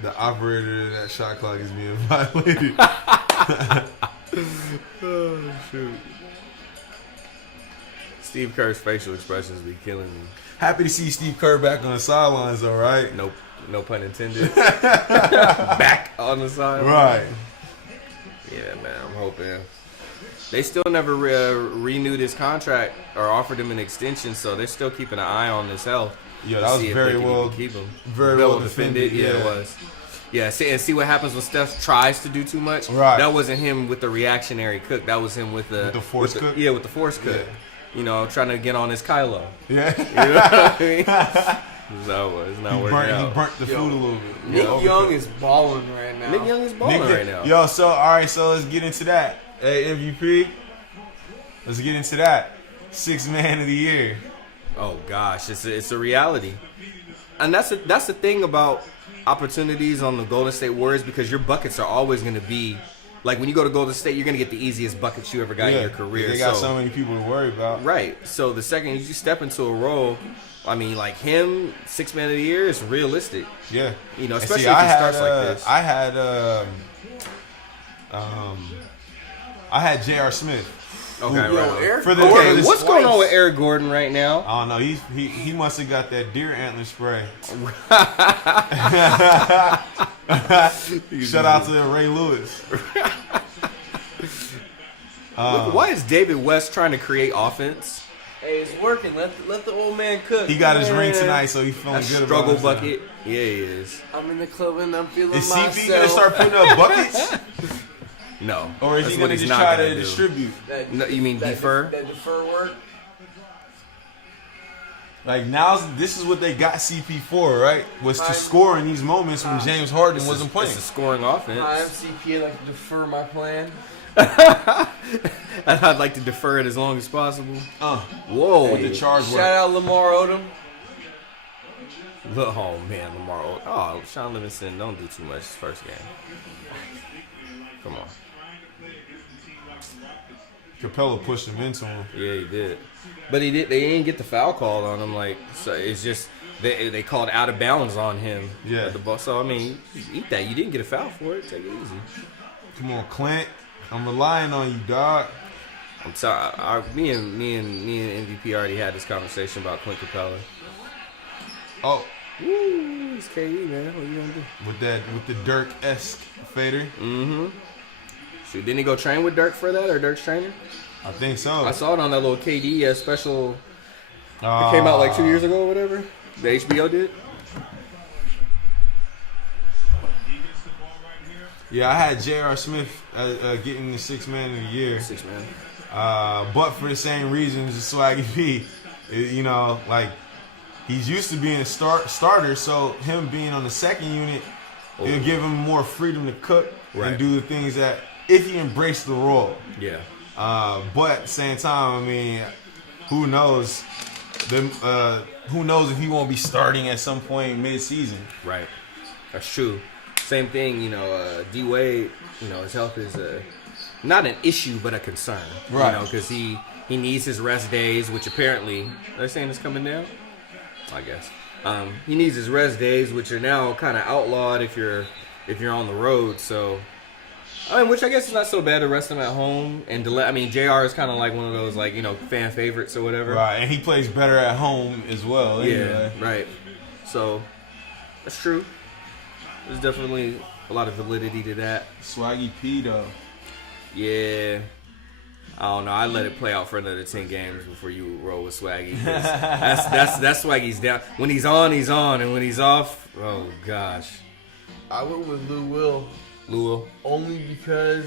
The operator of that shot clock is being violated. Oh, shoot. Steve Kerr's facial expressions be killing me. Happy to see Steve Kerr back on the sidelines, though, right? Nope. No pun intended. Back on the sidelines. Right. Yeah, man. I'm hoping. They still never renewed his contract or offered him an extension, so they're still keeping an eye on his health. Yeah, that was very well keep him. Very well defended. Yeah, it was. Yeah, see what happens when Steph tries to do too much. Right. That wasn't him with the reactionary cook. That was him with the force cook. Yeah, with the force cook. Yeah. Trying to get on his Kylo. Yeah. You know what I mean? So it's not working out. He burnt the food a little bit. Nick Young is balling right now. Nick Young is balling right now. Yo, so all right, so let's get into that. Hey, MVP. Let's get into that. 6th man of the year. Oh gosh, it's a reality, and that's the thing about opportunities on the Golden State Warriors because your buckets are always going to be. Like, when you go to Golden State, you're going to get the easiest buckets you ever got in your career. They got so many people to worry about. Right. So, the second you step into a role, I mean, like him, 6th man of the year is realistic. Yeah. Especially if he starts like this. I had J.R. Smith. Okay, right. What's going on with Eric Gordon right now? I don't know. He must have got that deer antler spray. Shout out to Ray Lewis. Why is David West trying to create offense? Hey, it's working. Let the old man cook. He got his ring tonight, so he's feeling good about it. Struggle bucket. Yeah, he is. I'm in the club and I'm feeling Is myself. CP going to start putting up buckets? No. Or is he going to just try to distribute? No, you mean defer? That defer work? Like, this is what they got CP for, right? Was to score in these moments when James Harden wasn't playing. It's a scoring offense. I'm CP. I'd like to defer my plan. I'd like to defer it as long as possible. Whoa. With the charge work. Shout out Lamar Odom. Oh, man, Lamar Odom. Oh, Sean Livingston, don't do too much this first game. Come on. Capella pushed him into him. Yeah, he did. But they didn't get the foul called on him. Like, so it's just they called out of bounds on him. Yeah. At the ball. So I mean, eat that. You didn't get a foul for it. Take it easy. Come on, Clint. I'm relying on you, dog. I'm sorry. Me and MVP already had this conversation about Clint Capella. Oh. Woo, it's KD, man. What are you gonna do? With the Dirk-esque fader. Mm-hmm. Shoot, didn't he go train with Dirk for that, or Dirk's trainer? I think so. I saw it on that little KD special. It came out like 2 years ago or whatever. The HBO did. Yeah, I had J.R. Smith getting the 6th man of the year. 6 man. But for the same reasons as Swaggy P. You know, like, he's used to being a starter, so him being on the second unit, it'll give him more freedom to cook and do the things that, if he embraced the role. Yeah. But at the same time, I mean, who knows? Who knows if he won't be starting at some point mid-season? Right. That's true. Same thing, you know, D Wade, you know, his health is not an issue, but a concern. Right. You know, because he needs his rest days, which apparently, they're saying it's coming down? I guess. He needs his rest days, which are now kind of outlawed if you're on the road. So, I mean, which I guess is not so bad to rest him at home and to let. I mean, JR is kind of like one of those, like, you know, fan favorites or whatever. Right, and he plays better at home as well. Anyway. Yeah, right. So that's true. There's definitely a lot of validity to that. Swaggy P though. Yeah. I don't know. I let it play out for another 10 games before you roll with Swaggy. That's Swaggy's down. When he's on, and when he's off, oh gosh. I went with Lou Will. Louisville. Only because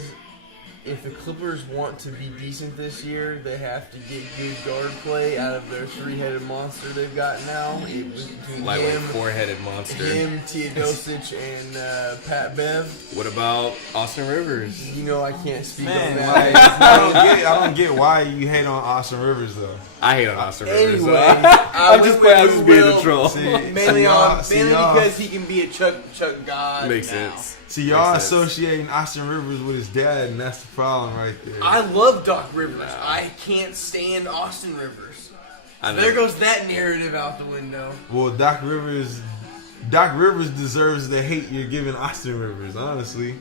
if the Clippers want to be decent this year, they have to get good guard play out of their 3-headed monster they've got now. It was between Lightweight him, 4-headed monster. him, Teodosic, and Pat Bev. What about Austin Rivers? You know I can't speak Man, on like, that. I don't get why you hate on Austin Rivers though. I hate on Austin Rivers. Anyway, I'm just went playing. I'm with just being Will a troll. mainly because he can be a Chuck God. Makes now. sense. See, y'all Makes sense. associating Austin Rivers with his dad, and that's the problem right there. I love Doc Rivers. I can't stand Austin Rivers. I know. There goes that narrative out the window. Well, Doc Rivers deserves the hate you're giving Austin Rivers, honestly.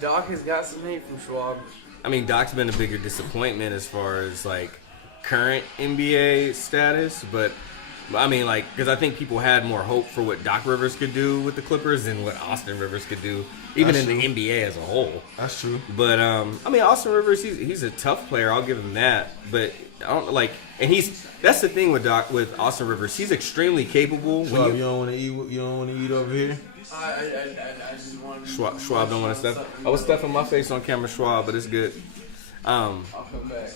Doc has got some hate from Schwab. I mean, Doc's been a bigger disappointment as far as like current NBA status, but I mean, like, because I think people had more hope for what Doc Rivers could do with the Clippers than what Austin Rivers could do, even That's in true. the NBA as a whole. That's true. But I mean, Austin Rivers, he's a tough player. I'll give him that. But I don't like, and that's the thing with Austin Rivers. He's extremely capable. Schwab, you don't want to eat. You don't want to eat over here. I just want Schwab don't want to stuff. I was stuffing my face on camera, Schwab, but it's good. I'll come back.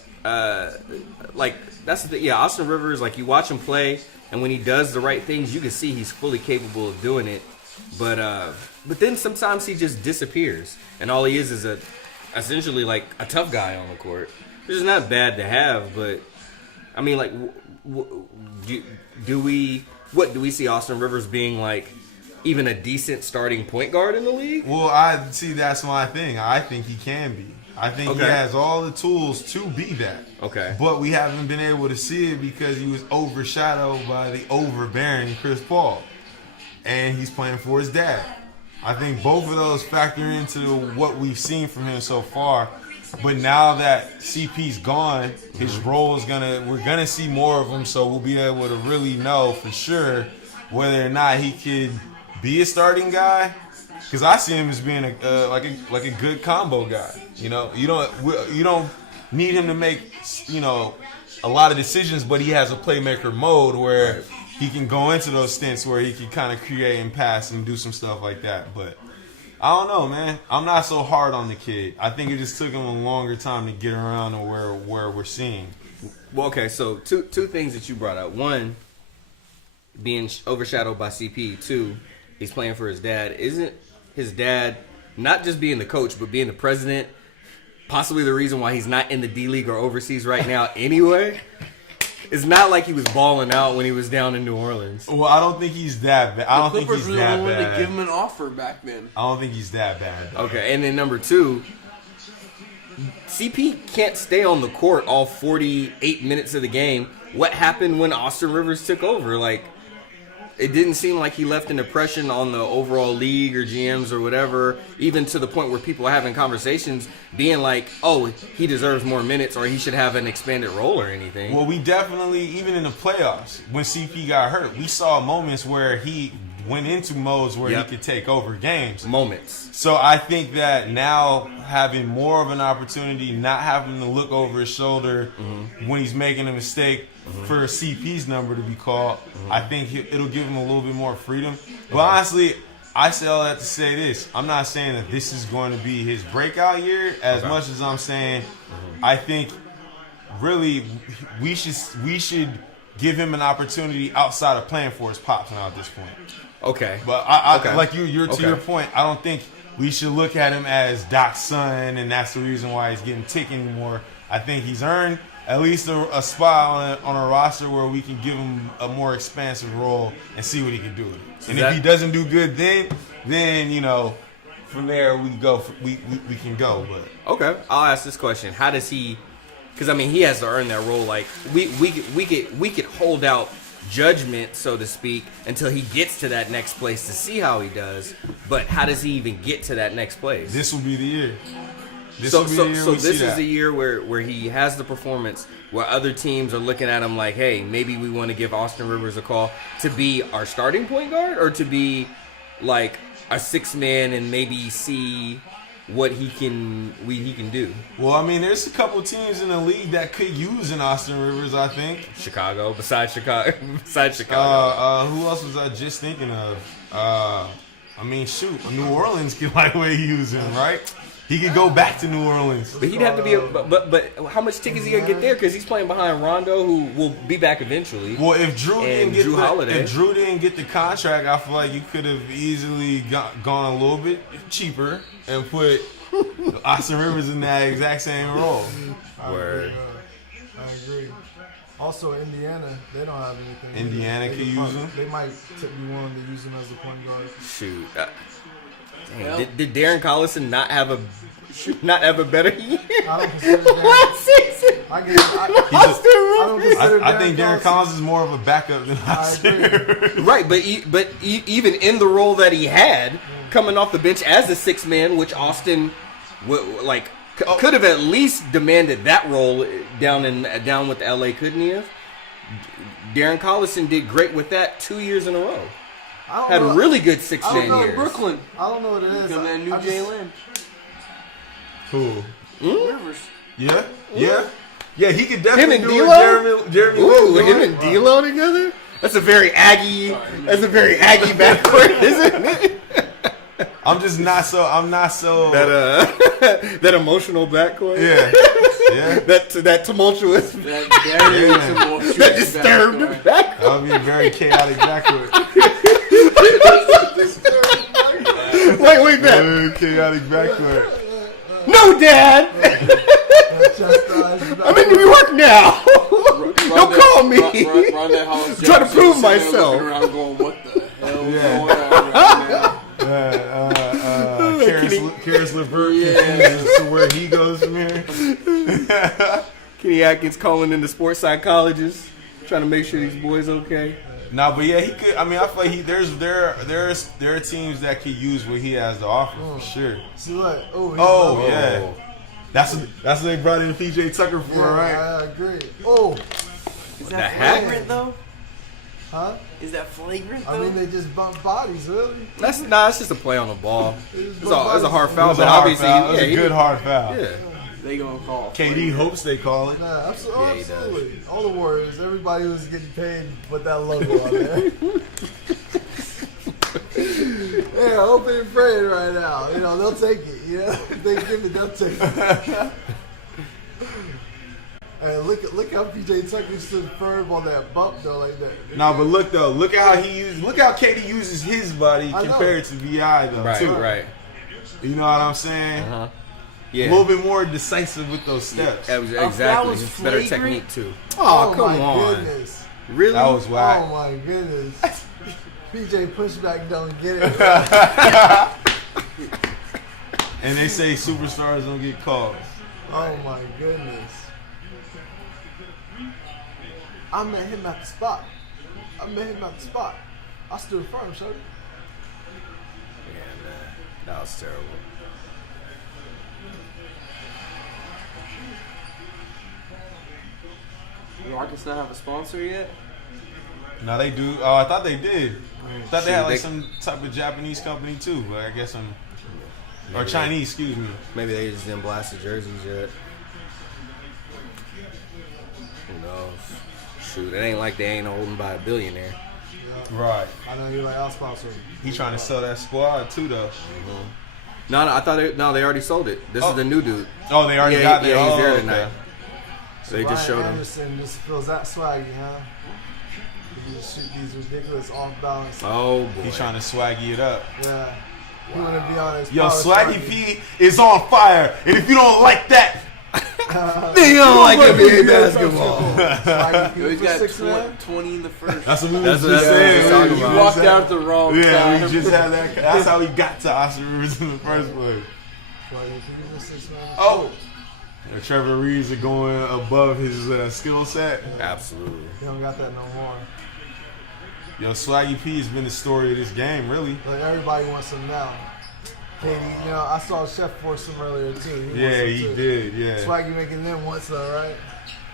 Like that's the thing. Yeah, Austin Rivers, like you watch him play, and when he does the right things, you can see he's fully capable of doing it. But then sometimes he just disappears, and all he is essentially like a tough guy on the court, which is not bad to have. But I mean, like, do we see Austin Rivers being like even a decent starting point guard in the league? Well, that's my thing. I think he can be. I think he Okay. has all the tools to be that. Okay. But we haven't been able to see it because he was overshadowed by the overbearing Chris Paul. And he's playing for his dad. I think both of those factor into what we've seen from him so far. But now that CP's gone, his role is we're gonna see more of him, so we'll be able to really know for sure whether or not he could be a starting guy. Because I see him as being like a good combo guy. You know, you don't need him to make, you know, a lot of decisions, but he has a playmaker mode where he can go into those stints where he can kind of create and pass and do some stuff like that. But I don't know, man. I'm not so hard on the kid. I think it just took him a longer time to get around to where we're seeing. Well, okay. So two things that you brought up. One, being overshadowed by CP. Two, he's playing for his dad. Isn't his dad not just being the coach, but being the president, possibly the reason why he's not in the D League or overseas right now anyway? It's not like he was balling out when he was down in New Orleans. Well, I don't think he's that bad. I don't think Clippers he's were the that only one to bad. give him an offer back then. I don't think he's that bad, though. Okay, and then number two, CP can't stay on the court all 48 minutes of the game. What happened when Austin Rivers took over? Like, it didn't seem like he left an impression on the overall league or GMs or whatever, even to the point where people are having conversations being like, oh, he deserves more minutes or he should have an expanded role or anything. Well, we definitely, even in the playoffs, when CP got hurt, we saw moments where he went into modes where Yep. he could take over games. Moments. So I think that now having more of an opportunity, not having to look over his shoulder when he's making a mistake for CP's number to be called, I think it'll give him a little bit more freedom. But honestly, I say all that to say this. I'm not saying that this is going to be his breakout year as much as I'm saying I think really we should give him an opportunity outside of playing for his pops now at this point. Okay. But I Okay. like you're to Okay. your point, I don't think we should look at him as Doc's son and that's the reason why he's getting tick anymore. I think he's earned at least a spot on a roster where we can give him a more expansive role and see what he can do with it. And if he doesn't do good then you know, from there we go. We can go. But Okay, I'll ask this question: how does he? Because I mean, he has to earn that role. Like we could hold out judgment, so to speak, until he gets to that next place to see how he does. But how does he even get to that next place? this will be the year. This So will be the year we this see is that. the year where he has the performance where other teams are looking at him like, hey, maybe we want to give Austin Rivers a call to be our starting point guard or to be like a sixth man and maybe see what he can do. Well, I mean, there's a couple teams in the league that could use an Austin Rivers, I think. Chicago, besides Chicago. Who else was I just thinking of? I mean, shoot, New Orleans could lightweight use him, right? He could go back to New Orleans. But he'd have to be but how much tick is he gonna get there? Because he's playing behind Rondo, who will be back eventually. Well, if Drew And didn't get Holiday. if Drew didn't get the contract, I feel like you could have easily gone a little bit cheaper and put Austin Rivers in that exact same role. Word. I agree. Also, Indiana, they don't have anything. Indiana They could probably- use him. They might be willing to use him as a point guard. Shoot. Dang, did Darren Collison not have a better year I don't consider that. last season? I don't consider I think Darren Collison. Collins is more of a backup than I Austin Rivers. agree. Right, but even in the role that he had, coming off the bench as a sixth man, which Austin could have at least demanded that role down with LA, couldn't he have? Darren Collison did great with that 2 years in a row. I don't Had know. really good 6 I don't man know, years. Brooklyn. I don't know what it is. Become that new I just- Jalen. Who? Rivers. Yeah, yeah. He could Him definitely and do D'Lo? what Jeremy Ooh, Lin him doing. and D'Lo together? That's a very Aggie backcourt, isn't it? I'm not so. That emotional backcourt. Yeah. That tumultuous, That that disturbed backcourt. That would be a very chaotic backcourt. Wait, man. Very chaotic backcourt. No, Dad. I'm in New York now. Don't call me. Trying to prove myself. Around going, what the hell is Yeah. going on right now? Karis LeVert confuses to where he goes from here. Kenny Atkins calling in the sports psychologist, trying to make sure these boys okay. Nah, but yeah, he could. I mean, I feel like there are teams that could use what he has to offer for sure. See what? Oh yeah, that's what they brought in PJ Tucker for, Yeah, right? I agree. Oh, Is The that hat? flagrant though? huh? Is that flagrant though? I mean, they just bump bodies, really. That's just a play on the ball. It's a hard It foul, was but a hard obviously, foul. It was yeah, a good hard foul. yeah. they gonna call. KD hopes they call it. Nah, Yeah, he does. absolutely. All the Warriors, everybody was getting paid with that logo on there. Yeah, hoping and praying right now. You know, they'll take it. You know, if they give it, they'll take it. Hey, look how PJ Tucker stood firm on that bump though, like that. No, but look how KD uses his body I know. compared to VI though, Right, too. right. You know what I'm saying? Uh-huh. A Yeah. little bit more decisive with those steps. That was that exactly. was It's better flagrant? technique too. Oh, come my on. goodness. Really? That was whack. Oh my goodness. PJ pushback don't get it. And they say superstars don't get calls. Oh my goodness. I met him at the spot. I stood firm, shorty. Yeah, man. That was terrible. Rockets not have a sponsor yet? No, they do. Oh, I thought they did. I thought they had like They- some type of Japanese company too, but I guess some or Maybe Chinese. Excuse me. Maybe they just didn't blast the jerseys yet. Who knows? Shoot, it ain't like they ain't holding by a billionaire. Yeah, Right. I know you're like, I'll sponsor him. He trying to sell that squad too, though. No, I thought they already sold it. This is the new dude. Oh, they already got there. Yeah, he's there okay. tonight. So they just showed him. Anderson just feels that swaggy, huh? He just shoot these ridiculous off-balance. Oh boy. He's trying to swaggy it up. Yeah. He want to be on his Yo, power Swaggy swaggy. P is on fire, and if you don't like that, Then you don't like NBA basketball. Swaggy P Yo, he's for got 6'9". 20 in the first. that's what we That's was what just he's saying. talking You about. walked out at the wrong Yeah, time. we just had that. That's how we got to Austin Rivers in the first place. Swaggy P for 6'9". Oh, and Trevor Reeves are going above his skill set. Absolutely. He don't got that no more. Yo, Swaggy P has been the story of this game, really. Like everybody wants him now. Katie, I saw Chef force him earlier too. He wants Yeah, him he too. did. Yeah. Swaggy making them once though, right?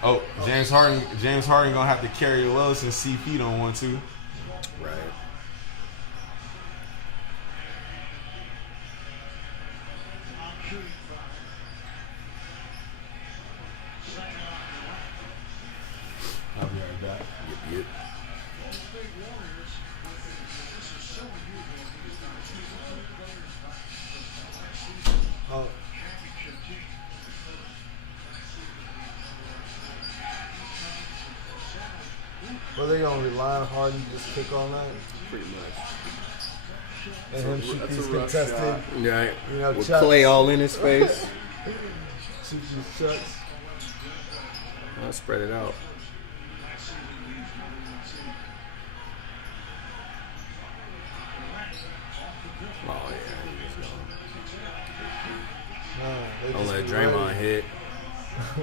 Oh, James Harden gonna have to carry the load since CP don't want to. Right. I'll be right back. Yep. Oh. Well, they gonna rely on Harden to just kick all night Pretty much. and him shoot that's these a rough contested, shot. Right. With chucks. Clay all in his face. Shoot these chucks. I'll spread it out. Oh yeah. They Don't just let be Draymond ready. hit.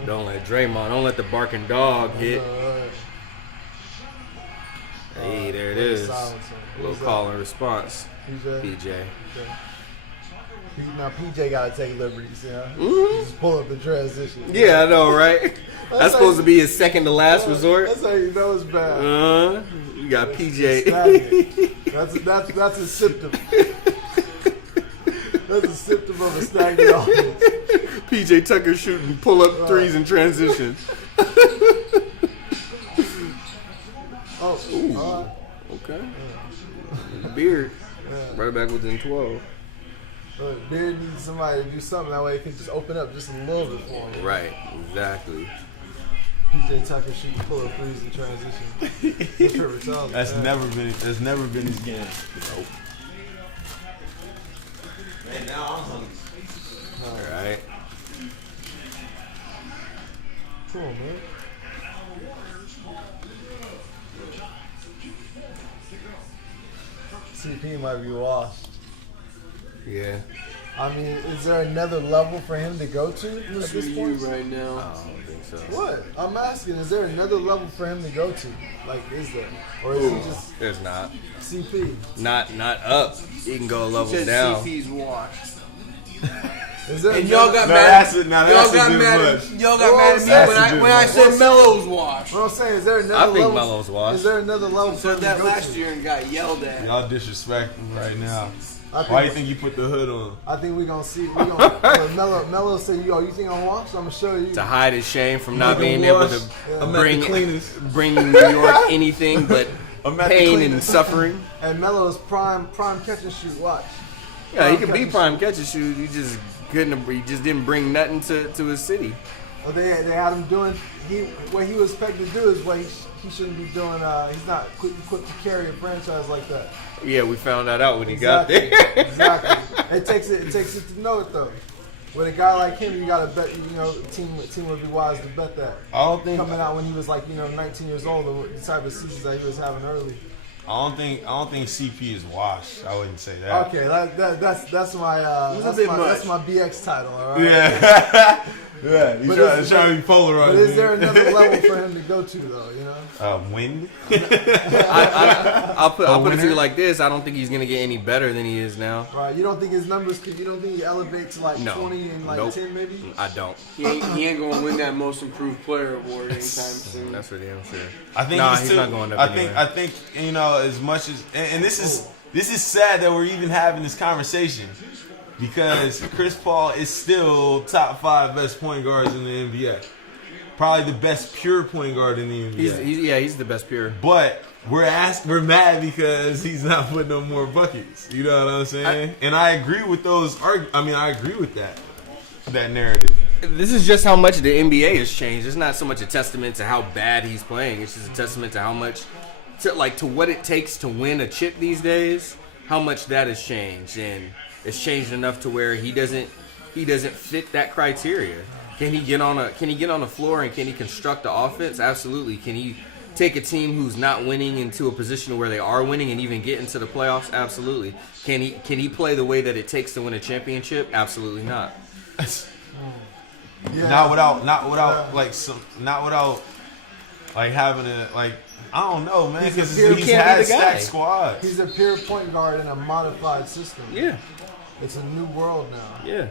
Don't let Draymond. Don't let the barking dog hit. Right. Hey, there it Play is. silence on it. Little Who's call and response. that? PJ. PJ. Now PJ gotta take liberties, Mhm. Just pull up the transition. Yeah, I know, right? That's supposed to be his second to last resort. That's how you know it's bad. You got PJ. Stagnant. That's a symptom. That's a symptom of a stagnant offense. PJ Tucker shooting pull up threes in transition. Oh, Ooh. Okay. Beard. Right back within 12. But Beard needs somebody to do something that way it can just open up just a little bit for him. Right. Exactly. PJ Tucker shooting pull up threes in transition. That's Trevor Townsend. That's never been his game. Nope. Man, now I'm hungry. All right. Cool, man. CP might be washed. Yeah. I mean, is there another level for him to go to at Look this at you point? right I now. don't think so. What? I'm asking, is there another level for him to go to? Like, is there? Or is he just There's not. CP? Not up. He can go a level Said down. CP's washed. Is there And y'all got No, mad. that's it. Now Y'all that's got a bit mad. much. Y'all got Well, mad at me that's when a I bit when I much. said Melo's washed. What I'm saying, is there another I think level? Melo's washed. Is there another level for him Said to that go last to? year and got yelled at. Y'all disrespecting right now. I Why do you think you put the hood on? I think we're gonna see. We're gonna Melo said, "Yo, you think I'm washed? I'm gonna show you." To hide his shame from not Nigga being able washed. to I'm at the cleanest. bring New York anything but I'm at the pain and cleanest. suffering. And Melo's prime catch and shoot. Watch. Yeah, he could be prime catch and shoot. He just couldn't. He just didn't bring nothing to his city. Well, they had him doing. What he was expected to do is what he shouldn't be doing. He's not equipped to carry a franchise like that. Yeah, we found that out when he got there. Exactly. It takes it to know it though. With a guy like him, you gotta bet. Team would be wise to bet that. I don't think. Coming out when he was 19 years old, the type of seasons that he was having early. I don't think CP is washed. I wouldn't say that. Okay, that's my that's my BX title. All right. Yeah. Yeah. He's But trying to be polarized. But is there another level for him to go to though? Win? I'll put it to you like this: I don't think he's gonna get any better than he is now. Right. You don't think his numbers could? You don't think he elevates to like No. 20 and like Nope. 10 maybe? I don't. He ain't gonna win that most improved player award anytime soon. That's for damn sure. I think Nah, he's, he's too, not going up I anywhere. think as much as and this is sad that we're even having this conversation because Chris Paul is still top 5 best point guards in the NBA. probably the best pure point guard in the NBA. He's the best pure. But we're mad because he's not putting no more buckets. You know what I'm saying? And I agree with those. I agree with that narrative. This is just how much the NBA has changed. It's not so much a testament to how bad he's playing. It's just a testament to how much, to what it takes to win a chip these days. How much that has changed, and it's changed enough to where he doesn't fit that criteria. Can he get on the floor and can he construct the offense? Absolutely. Can he take a team who's not winning into a position where they are winning and even get into the playoffs? Absolutely. Can he play the way that it takes to win a championship? Absolutely not. Yeah. Not without having a I don't know, man, because he's had stacked squads. He's a pure point guard in a modified system. Yeah, it's a new world now. Yeah,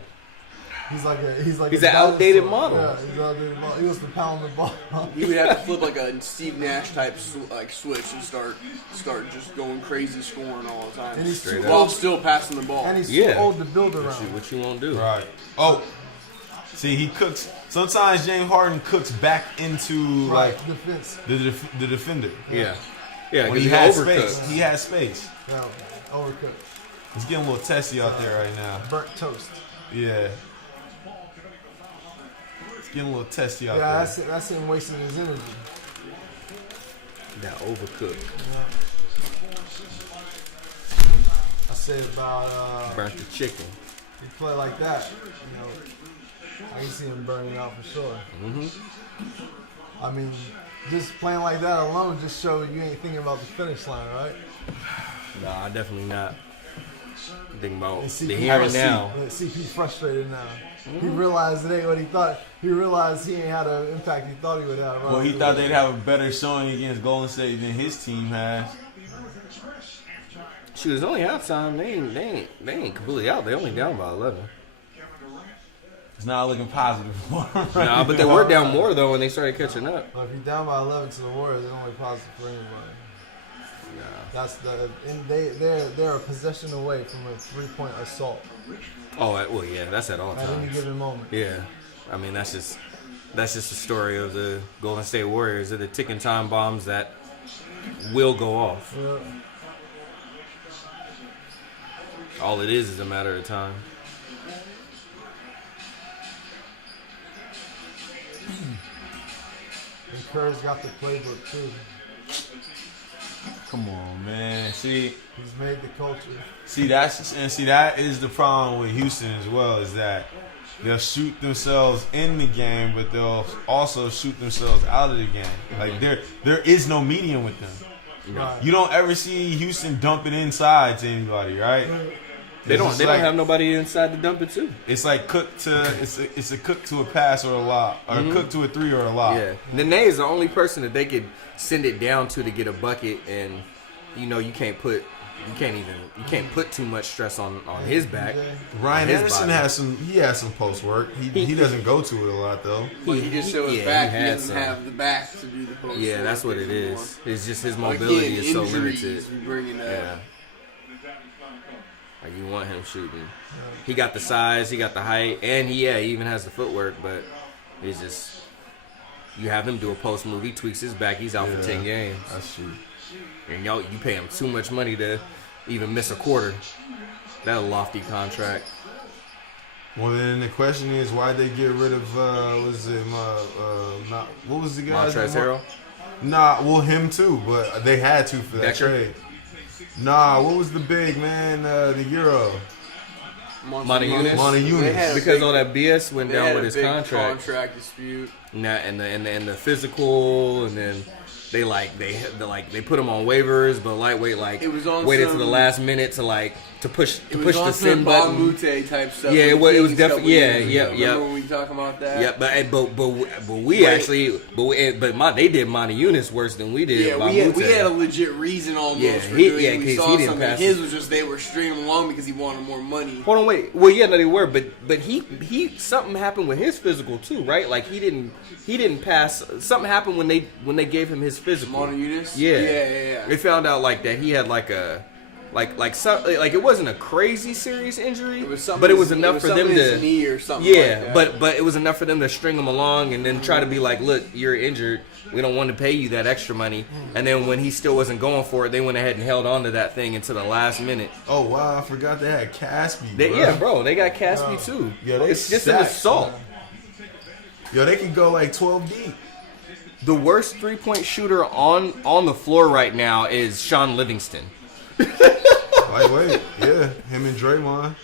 he's an outdated model. Yeah, he's an outdated model. He wants to pound the ball. You would have to flip like a Steve Nash type switch and start just going crazy, scoring all the time, and he's while still passing the ball. And he's too old to build around. What you won't do, right? Oh. See, he cooks. Sometimes James Harden cooks back into defense. the defender. Yeah. When he has space, he has space. Yeah, overcooked. It's getting a little testy out there right now. Burnt toast. Yeah. It's getting a little testy out there. Yeah, that's him wasting his energy. That overcooked. I say about burnt the chicken. You play like that, I can see him burning out for sure. Mm-hmm. I mean, just playing like that alone just shows you ain't thinking about the finish line, right? Nah, definitely not. Thinking about the CP, here and now. CP's frustrated now. Mm-hmm. He realized it ain't what he thought. He realized he ain't had the impact he thought he would have. Right? Well, he thought they'd have a better showing against Golden State than his team has. Shoot, it's only halftime. They ain't completely out. They only down by 11. It's not looking positive for them. Right nah, but they were down more though when they started catching up. Well, if you're down by 11 to the Warriors, it's only positive for anybody. Nah. They're a possession away from a 3-point assault. Oh well, yeah, that's at all times. At any given moment. Yeah, I mean that's just the story of the Golden State Warriors. They're the ticking time bombs that will go off. Yeah. All it is a matter of time. And Kerr's got the playbook too. Come on, man. See, he's made the culture. That is the problem with Houston as well, is that they'll shoot themselves in the game, but they'll also shoot themselves out of the game. Like there is no medium with them. Right. You don't ever see Houston dump it inside to anybody, right? They don't have nobody inside to dump it to. It's like it's a cook to a pass or a lob, or a cook to a three or a lob. Yeah, Nene is the only person that they could send it down to get a bucket, and you can't put too much stress on his back. Ryan Anderson has some post work. He doesn't go to it a lot though. He just shows his back. He doesn't have the back to do the post work. Yeah, that's what it is. It's just his mobility is so limited. Yeah. Like you want him shooting. He got the size, he got the height, and he even has the footwork, but it's just you have him do a post move, he tweaks his back, he's out for 10 games. That's true. And you pay him too much money to even miss a quarter. That's a lofty contract. Well, then the question is, why'd they get rid of what was the guy? Montrezl Harrell? Nah, well him too, but they had to for that Decker? trade. Nah, what was the big man? The Euro. Montezumas. Because all that BS went down with his contract dispute. And the physical, and then they put him on waivers, but lightweight it was on waited to the last minute to push the send button. Mute type stuff. Yeah, it was definitely Remember when we talking about that? Yeah, but they did Montezumas worse than we did. Yeah, we had a legit reason almost for doing it. We saw something. His was just they were stringing along because he wanted more money. Hold on, wait. Well, yeah, no, they were, but he something happened with his physical too, right? Like he didn't pass. Something happened when they gave him his physical. Montezumas? Yeah. They found out like that he had like a like it wasn't a crazy serious injury, It was something. but it was enough for them in his to knee or something. yeah, like that. but it was enough for them to string him along and then try to be like, look, you're injured. We don't want to pay you that extra money. And then when he still wasn't going for it, they went ahead and held on to that thing until the last minute. Oh wow, I forgot they had Caspi. Bro, they got Caspi too. Yeah, they it's just an sacked, assault. Yo, they can go like 12 deep. The worst 3-point shooter on the floor right now is Sean Livingston. Wait, yeah, him and Draymond.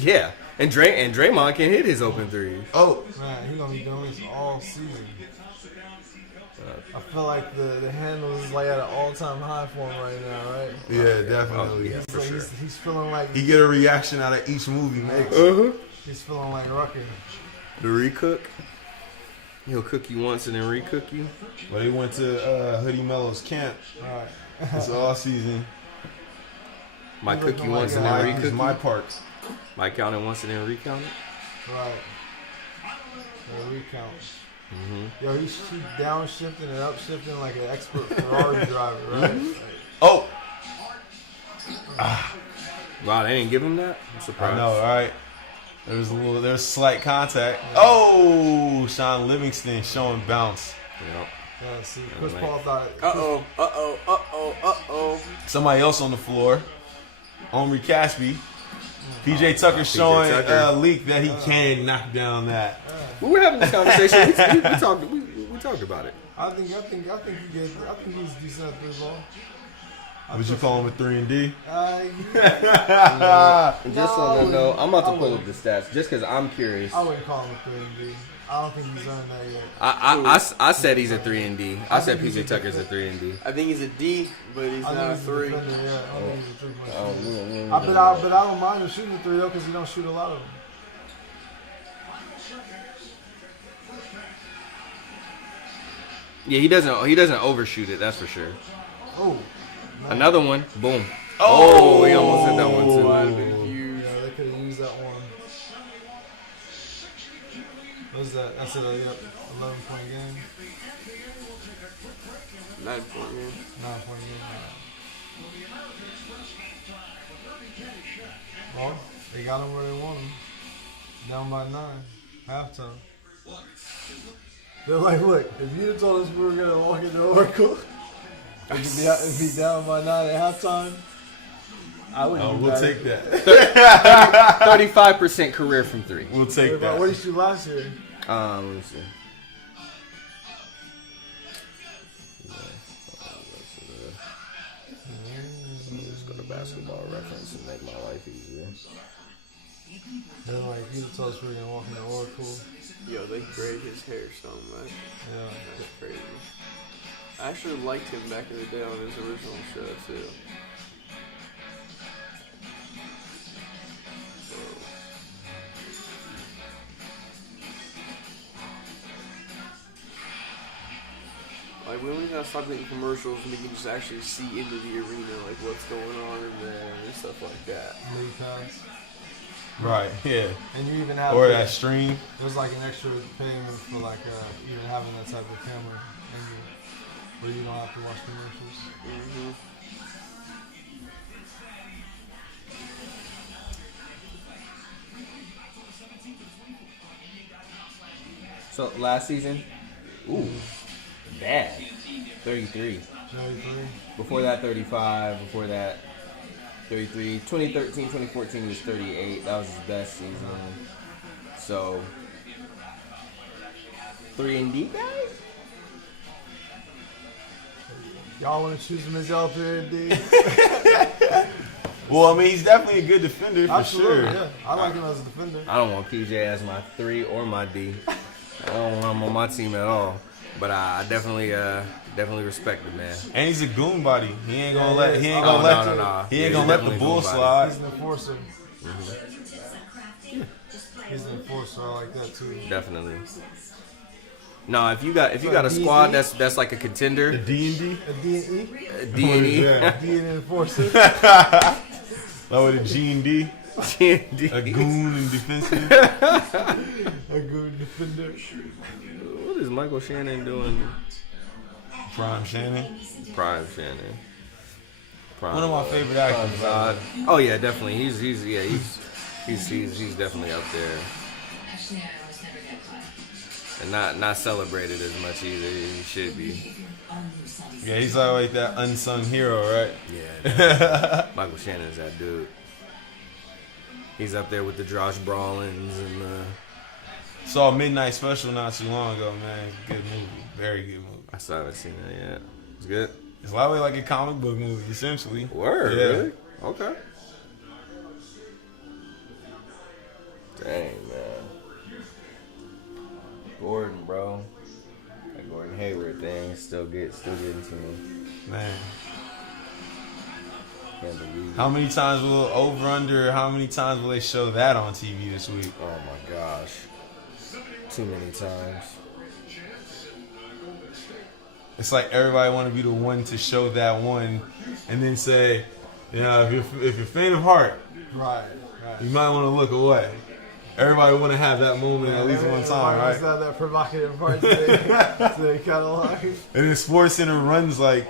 Yeah, and Draymond can hit his open threes. Oh, Man, he's gonna be doing this all season. I feel like the handle is like at an all-time high for him right now, right? yeah, definitely. yeah. For sure. He's feeling like He get a reaction out of each move he makes. he's feeling like Rucker. The recook. He'll cook you once and then recook you. But he went to Hoodie Mello's camp. All right. It's all season. Might cook you once and Yeah, then It's recook my you. parts. Might count it once and then recount it. Right. The recount. Mm-hmm. Yo, he's downshifting and upshifting like an expert Ferrari driver, right? Oh, Wow, they didn't give him that? I'm I surprised. know, right? There's slight contact. Oh, Sean Livingston showing bounce. Yep. Yeah, see, Chris Paul thought it. Somebody else on the floor. Omri Caspi. PJ Tucker showing Tucker. Leak that he can knock down that. We were having this conversation. we talked about it. I think he's decent at three ball. Would you call him a 3-and-D? Just so I you know, I'm about to I pull up wouldn't. the stats just because I'm curious. I wouldn't call him a 3 and D. I don't think he's earned that yet. I said he's a 3-and-D. I said PJ Tucker's a 3-and-D. I think he's a D, but he's I not a think he's a 3. defender, yeah. I think he's a 3-point shooter. Oh, But I don't mind him shooting the 3 though, because he don't shoot a lot of them. yeah, he doesn't overshoot it. That's for sure. Oh, Another one, boom. Oh, he almost hit that one too. Might have been huge. yeah, they could have used that one. What's that? That's a 11-point game. 9-point game. 9-point game. Well, they got him where they want him. Down by 9. Halftime. They're like, look, if you'd have told us we were going to walk into Oracle, it'd be down by 9 at halftime, I wouldn't do We'll that. take that. 35% career from three. We'll take What that. did you shoot last year? Let me see. Just go to Basketball Reference and make my life easier. They're like, you'd have told us we were going to walk into Oracle. Yo, they braid his hair so much. Yeah. That's crazy. I actually liked him back in the day on his original show too. Like, we only gotta stop getting commercials and we can just actually see into the arena, like what's going on in there and stuff like that. League pass. Right, yeah. And you even have Or that stream. there's like an extra payment for like even having that type of camera angle where you don't have to watch commercials. Mm-hmm. So last season, bad. 33. 33. Before that, 35. Before that, 33. 2013, 2014, he was 38. That was his best season. So, 3-and-D guy? Y'all want to choose him as y'all 3 and D? Well, I mean, he's definitely a good defender for Absolutely, sure. yeah. I like him as a defender. I don't want PJ as my 3 or my D. I don't want him on my team at all. But I definitely respect the man. And he's a goon body. He ain't gonna Yeah, let. he He is. ain't Oh, gonna let. no. He Yeah, ain't he's gonna let the definitely bull goon body. slide. He's an enforcer. He's an enforcer. I like that too. Definitely. No, if you got a D&D? squad that's like a contender, D&D. A D and E? D&E, Yeah. D and enforcer. Oh, with a G&D. D&D. A goon and defensive. A good defender. What is Michael Shannon doing? Prime Shannon. Prime Shannon. One of my favorite actors. Oh yeah, definitely. He's definitely up there. And not celebrated as much either. He should be. Yeah, he's like that unsung hero, right? Yeah. Michael Shannon's that dude. He's up there with the Josh Brolins and saw Midnight Special not too long ago, man. Good movie. Very good movie. I still haven't seen it yet. It's good. It's a lot like a comic book movie, essentially. Word, yeah. Really? Okay. Dang, man. Gordon, bro. That Gordon Hayward thing still getting to me. Man. Can't believe it. How many times will how many times will they show that on TV this week? Oh my gosh. Too many times. It's like everybody want to be the one to show that one, and then say, if you're a fan of Hart, Right. you might want to look away. Everybody want to have that moment at least one time, right? Not that provocative part today. So they kind of like. And then SportsCenter runs like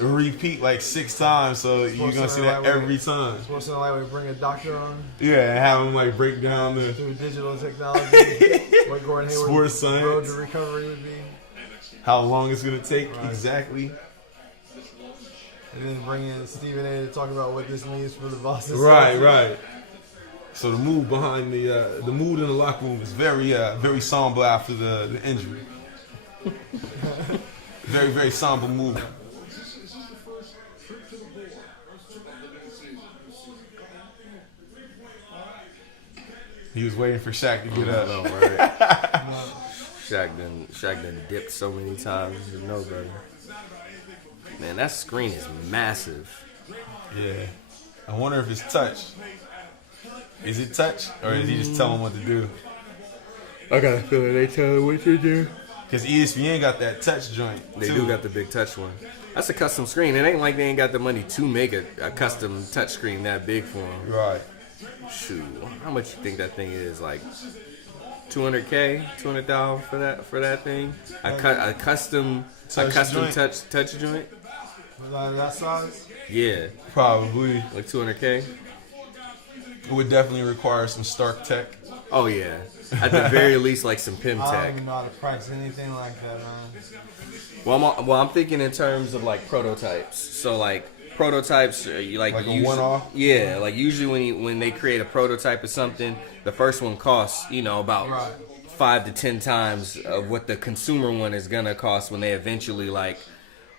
a repeat like 6 times, so you're gonna see that every time. SportsCenter like we bring a doctor on. Yeah, and have him like break down the through digital technology. What Gordon Hayward sports science road to recovery would be. How long it's gonna take exactly. And then bring in Stephen A. to talk about what this means for the Boston. Right. So the mood behind the mood in the locker room is very somber after the injury. very somber mood. He was waiting for Shaq to get up. I know, right? Shaq done dipped so many times. You know, brother. Man, that screen is massive. Yeah. I wonder if it's touch. Is it touch, or is he just telling him what to do? I got a feeling they tell him what to do. Because ESPN got that touch joint. They too. do got the big touch one. That's a custom screen. It ain't like they ain't got the money to make a custom touch screen that big for them. Right. Shoot, how much you think that thing is? Like $200K, $200,000 for that thing? A custom touch joint? That size? Yeah, Probably. like $200K. It would definitely require some Stark tech. Oh yeah, at the very least, like some Pim I don't Tech. even know how to practice anything like that, man. Well, I'm thinking in terms of like prototypes. So like prototypes, like a one-off. Yeah, like usually when they create a prototype of something, the first one costs about Right. 5 to 10 times of what the consumer one is gonna cost when they eventually like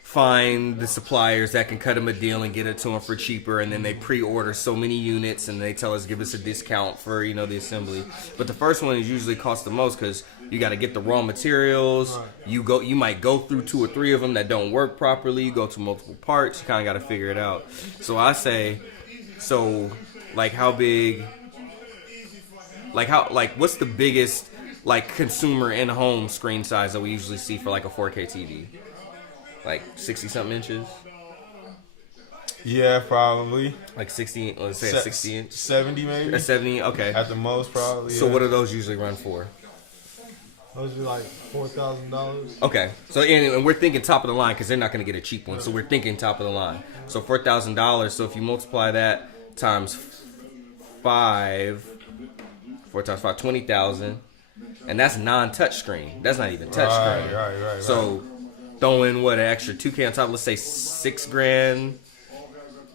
find the suppliers that can cut them a deal and get it to them for cheaper, and then they pre-order so many units and they tell us give us a discount for the assembly. But the first one is usually cost the most because you got to get the raw materials. Right. You might go through 2 or 3 of them that don't work properly. You go to multiple parts. You kind of got to figure it out. So I say, like how big, what's the biggest like consumer in home screen size that we usually see for like a 4K TV? Like 60 something inches? Yeah, probably. Like 60, let's say a 60 inch? 70 maybe? A 70, okay. At the most, probably. So yeah. what do those usually run for? Those be like $4,000. Okay. So and we're thinking top of the line because they're not going to get a cheap one. So we're thinking top of the line. So $4,000. So if you multiply that times 5, 4 times 5, 20,000. And that's non-touch screen. That's not even touch screen. Right. So throw in an extra $2K on top. Let's say $6,000.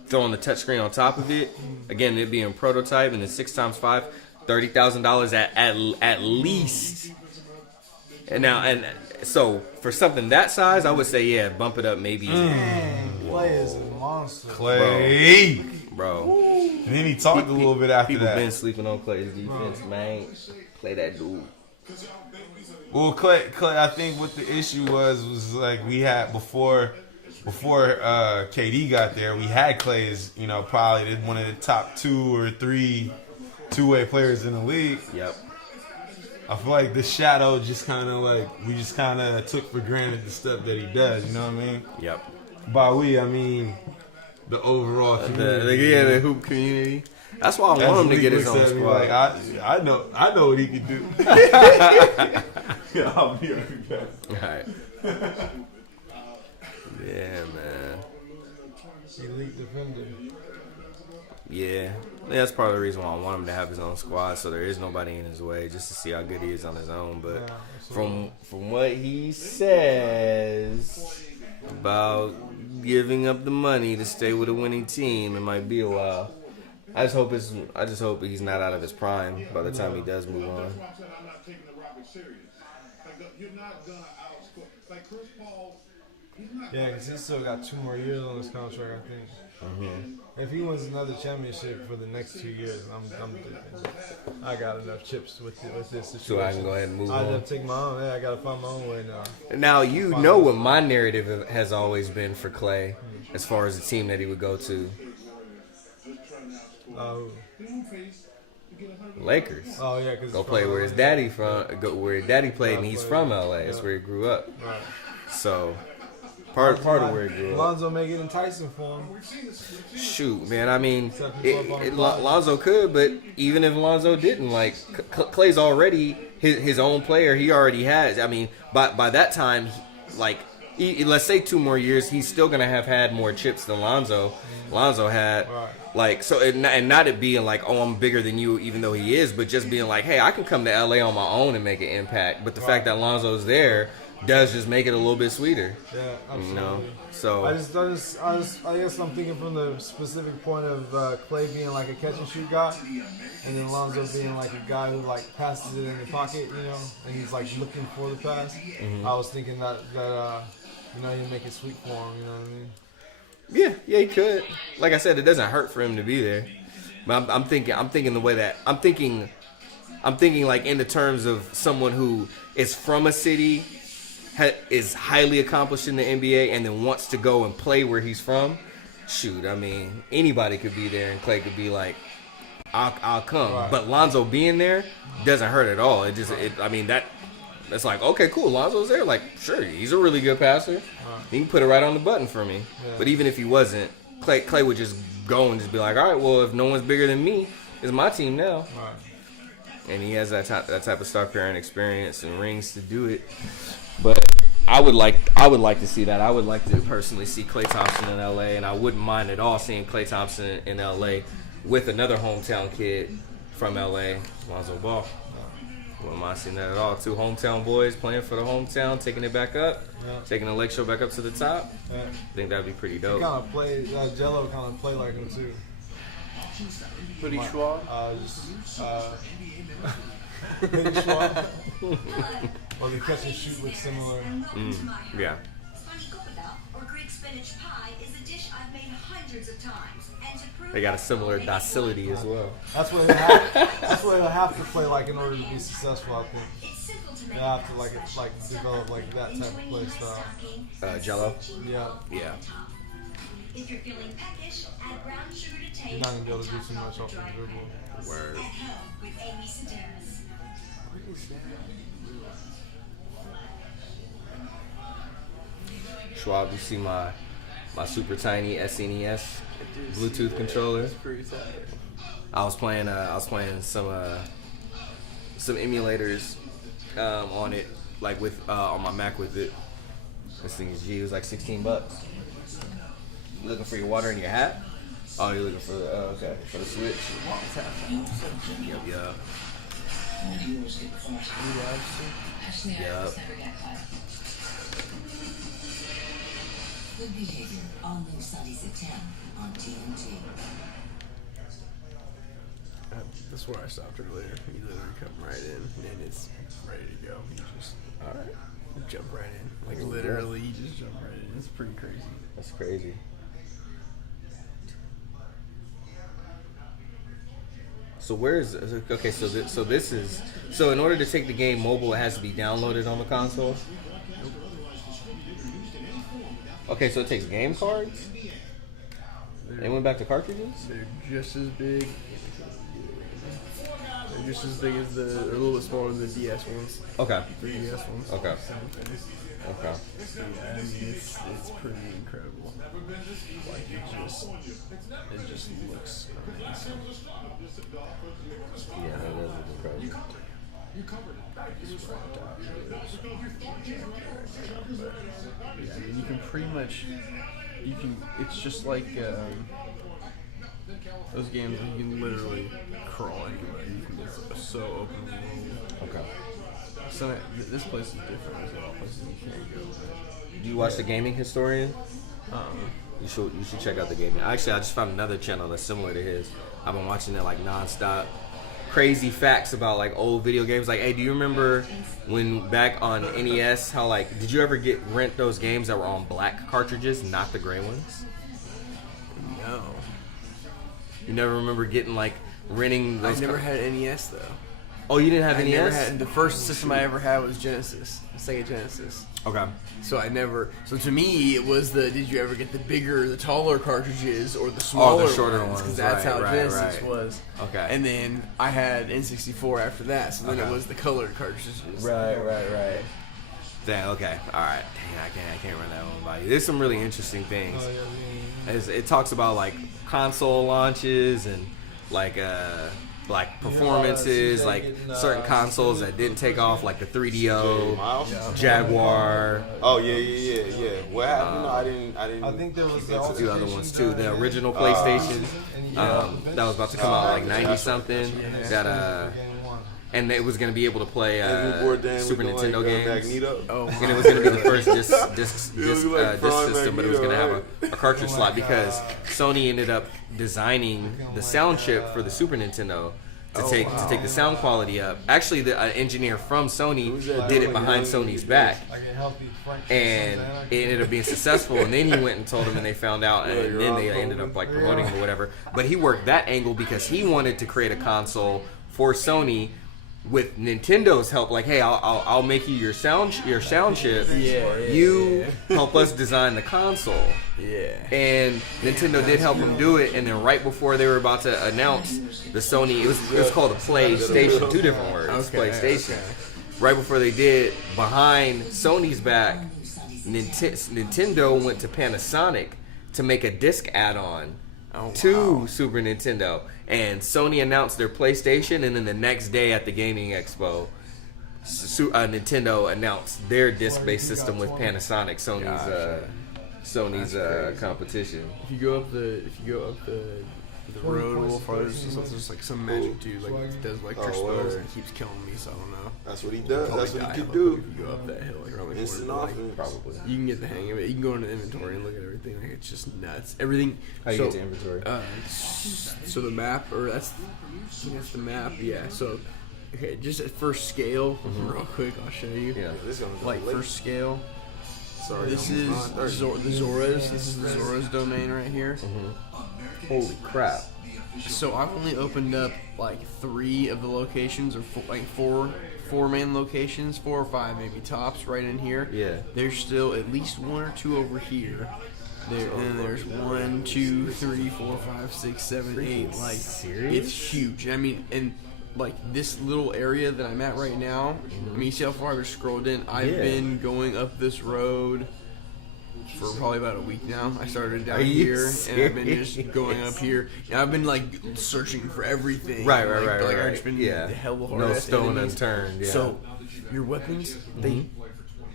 Throwing the touchscreen on top of it. Again, it being prototype, and then 6 times 5, $30,000 at least. And so for something that size, I would say bump it up maybe. Clay is a monster. Clay. Bro. And then he talked a little bit after people that. Been sleeping on Clay's defense, man. Clay that dude. Well, Clay, I think what the issue was like we had before KD got there, we had Clay as probably one of the top 2 or 3 two-way players in the league. Yep. I feel like the shadow just kind of took for granted the stuff that he does. You know what I mean? Yep. By we, I mean the overall community. The hoop community. That's why I want him to get his own squad. Like, I know what he can do. I'll be right back. All right. Yeah, man. elite defender. Yeah, that's part of the reason why I want him to have his own squad, so there is nobody in his way, just to see how good he is on his own. But from what he says about giving up the money to stay with a winning team, it might be a while. I just hope he's not out of his prime by the time he does move on. Yeah, because he's still got 2 more years on his contract, I think. Mm-hmm. If he wins another championship for the next 2 years, I got enough chips with this situation. So I can go ahead and move on. I take my own. Yeah, I got to find my own way now. Now, you know what my narrative has always been for Clay, as far as the team that he would go to. Lakers. Oh yeah, cause go play where his daddy where his daddy played, and he's from LA. That's where he grew up. Right. So part of where he grew up. Lonzo make it enticing for him. Shoot, man. I mean, Lonzo could, but even if Lonzo didn't, like Clay's already his own player. He already has. I mean, by that time, let's say 2 more years, he's still gonna have had more chips than Lonzo. Lonzo had. Right. Like, so, and not it being like, oh, I'm bigger than you, even though he is, but just being like, hey, I can come to LA on my own and make an impact. But the fact that Lonzo's there does just make it a little bit sweeter. Yeah, absolutely. You know? So I guess I'm thinking from the specific point of Clay being like a catch and shoot guy, and then Lonzo being like a guy who like passes it in the pocket, you know, and he's like looking for the pass. Mm-hmm. I was thinking that he'd make it sweet for him. You know what I mean? Yeah, he could. Like I said, it doesn't hurt for him to be there. But I'm thinking the way that I'm thinking like in the terms of someone who is from a city, is highly accomplished in the NBA, and then wants to go and play where he's from. Shoot, I mean, anybody could be there, and Clay could be like, I'll come. Right. But Lonzo being there doesn't hurt at all. It's like, okay, cool, Lonzo's there. Like, sure, he's a really good passer. He can put it right on the button for me. Yeah. But even if he wasn't, Clay would just go and just be like, all right, well, if no one's bigger than me, it's my team now. Right. And he has that type of star parent experience and rings to do it. But I would like to see that. I would like to personally see Klay Thompson in LA, and I wouldn't mind at all seeing Klay Thompson in LA with another hometown kid from LA, Lonzo Ball. Wouldn't mind seeing that at all. 2 hometown boys playing for the hometown, taking it back up, taking the Lake Show back up to the top. Yeah. I think that'd be pretty dope. Kind of play, Jello kind of play like him too. Pretty Schwab? Pretty Schwab. Or the catch and shoot looks similar. Yeah. They got a similar docility as well. That's what they'll have to play like in order to be successful, I think. They have to develop like that type of play style. Jello? Yeah. Yeah. If you're feeling peckish, add brown sugar to taste. You're not gonna be able to do too much off the dribble. Word. At home with Amy Sedaris. Schwab, you see my super tiny SNES Bluetooth controller. I was playing some emulators on it, like with on my Mac with it. This thing is It was like $16. You looking for your water in your hat? Oh, you're looking for okay, for the Switch. Yep. Yep. Good behavior. All new Sundays at 10 on TNT. That's where I stopped earlier. You literally come right in and it's ready to go. You just jump right in. Like literally, you just jump right in. It's pretty crazy. That's crazy. So where is okay? So in order to take the game mobile, it has to be downloaded on the console. Okay, so it takes game cards. They went back to cartridges. They're just as big. They're just as big as a little bit smaller than the DS ones. Okay. 3DS ones. Okay. Okay. Yeah, I mean, it's pretty incredible. Like it just looks amazing. Yeah, that does look incredible. Yeah, I mean, you can pretty much you can. It's just like those games. You can literally crawl anywhere. You can it's so open world. Okay. So this place is different. There's a lot of places you can't go. But Do you watch The Gaming Historian? um, You should check out The Gaming. Actually, I just found another channel that's similar to his. I've been watching it like nonstop. Crazy facts about like old video games. Like, hey, do you remember when back on NES, how like, did you ever rent those games that were on black cartridges, not the gray ones? no, You never remember getting like renting those? I've never had NES though. Oh, you didn't have I NES? never had. The first system I ever had was Genesis, Sega Genesis. Okay. So I never. So to me, it was the. Did you ever get the bigger, the taller cartridges, or the smaller, shorter ones? ones, Because that's right, how right, Genesis right. was. Okay. And then I had N64 after that. So then Okay. it was the colored cartridges. Right. Dang, okay. All right. Dang, I can't run that one by you. There's some really interesting things. It talks about like console launches and like performances, like certain consoles that didn't take off, like the 3DO, Jaguar. Oh yeah. What happened? No, I didn't. I think there was A few other ones too. The original PlayStation that was about to come out like 90 something. That and it was gonna be able to play Super Nintendo games. Oh, And it was gonna be the first disc system, but it was gonna have a cartridge slot because Sony ended up designing the sound chip for the Super Nintendo to take the sound quality up. Actually, the engineer from Sony did it behind Sony's back, and it ended up being successful. And then he went and told them, and they found out, and then they ended up like promoting him or whatever. But he worked that angle because he wanted to create a console for Sony with Nintendo's help. Like, hey, I'll make you your sound chip. You help us design the console. Yeah. And Nintendo did help them do it, and then right before they were about to announce the Sony, it was called the PlayStation, 2 different words, PlayStation. Right before they did, behind Sony's back, Nintendo went to Panasonic to make a disc add-on to Super Nintendo, and Sony announced their PlayStation, and then the next day at the Gaming Expo, Nintendo announced their disc-based system with Panasonic, Sony's competition. If you go up the road a little farther, there's like some magic dude like does electric spells and he keeps killing me, so I don't know. That's what he does. Probably That's what die he can if do. you go up that hill like around the Instant corner. offense. Probably. You can get the hang of it. You can go into inventory and look at everything. Like it's just nuts. Everything. How you so, get to inventory? So the map, or I think that's the map. Yeah. So okay, just at first scale, real quick, I'll show you. Yeah. This gonna Like late. first scale. Sorry, This I'm is not the 30. Zoras. This is the Zoras domain right here. Holy crap. So I've only opened up like 3 of the locations, or four main locations, 4 or 5 maybe tops right in here. Yeah. There's still at least 1 or 2 over here. There, and then there's 1, 2, 3, 4, 5, 6, 7, 8. Like serious? it's huge. I mean, and like this little area that I'm at right now. I mean, you see how far I've scrolled in. I've been going up this road for probably about a week now. I started down here, and I've been just going up here. And I've been like searching for everything. Right. I've just been hella hard. No at stone enemies. unturned. Yeah. So your weapons, they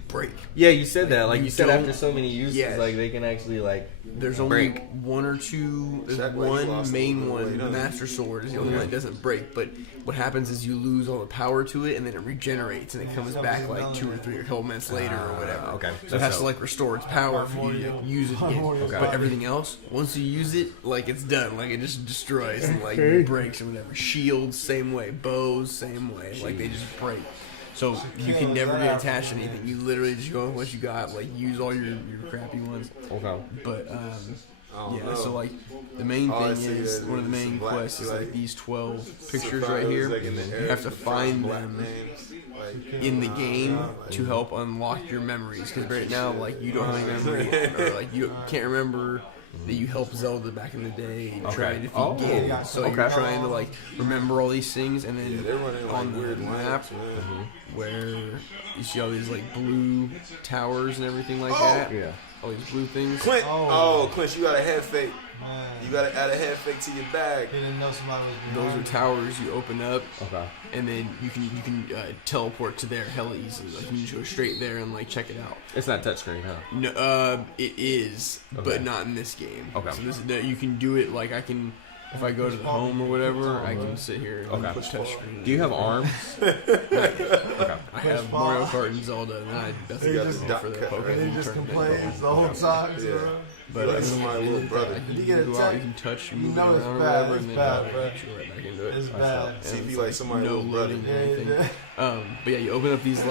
break. Yeah, you said that. Like you said, don't- after so many uses, Yeah. like they can actually like. There's only break. 1 or 2. There's That way you one lost main a little one. weight, The huh? Master Sword is the only one that doesn't break. But what happens is you lose all the power to it, and then it regenerates, and it comes back like 2 or 3 or couple minutes later or whatever. okay. So it has to like restore its power for you to use it again. But everything else, once you use it, like it's done. Like it just destroys and like breaks or whatever. Shields, same way. Bows, same way. Like they just break. So you can never get attached to anything. You literally just go with what you got. Like use all your crappy ones. Okay. But don't yeah, know. so like the main All I thing see is is one of the main black, quests is like, like these 12 pictures Sapphires, right here. like, in the air, You have to find black them names, like, in the game to help unlock your memories. Because right now, like you don't have any memory, or like you can't remember that you helped Zelda back in the day and trying to defeat Ganon. So you're trying to like remember all these things, and then they're running like on the weird map lamps, man. where you see all these like blue towers and everything like that. Yeah. all these blue things. Clint. Oh, Clint, you got a head fake. Man. You got to add a head fake to your bag. He didn't know somebody was Those behind are him. towers you open up, Okay. and then you can teleport to there hella easily. Like you can just go straight there and like check it out. It's not touchscreen, huh? No, it is, Okay. but not in this game. Okay. So you can do it like I can. If I go to the home or whatever, I can sit here and Okay. push touchscreen. Do you have arms? Okay. I have Mario Kart and Zelda, and then that's You got the the for the dot cut, Pokemon right? And he just tournament. complains the whole time. Yeah. Bro. But Like somebody's little brother. You You get can go out, attacked, you can touch, you you move know it it's around or bad, whatever, it's and then bad, bro. get you right back into it. It's bad. And See if it's you like somebody's no little brother. loading or Yeah, anything. yeah. But yeah, you open up these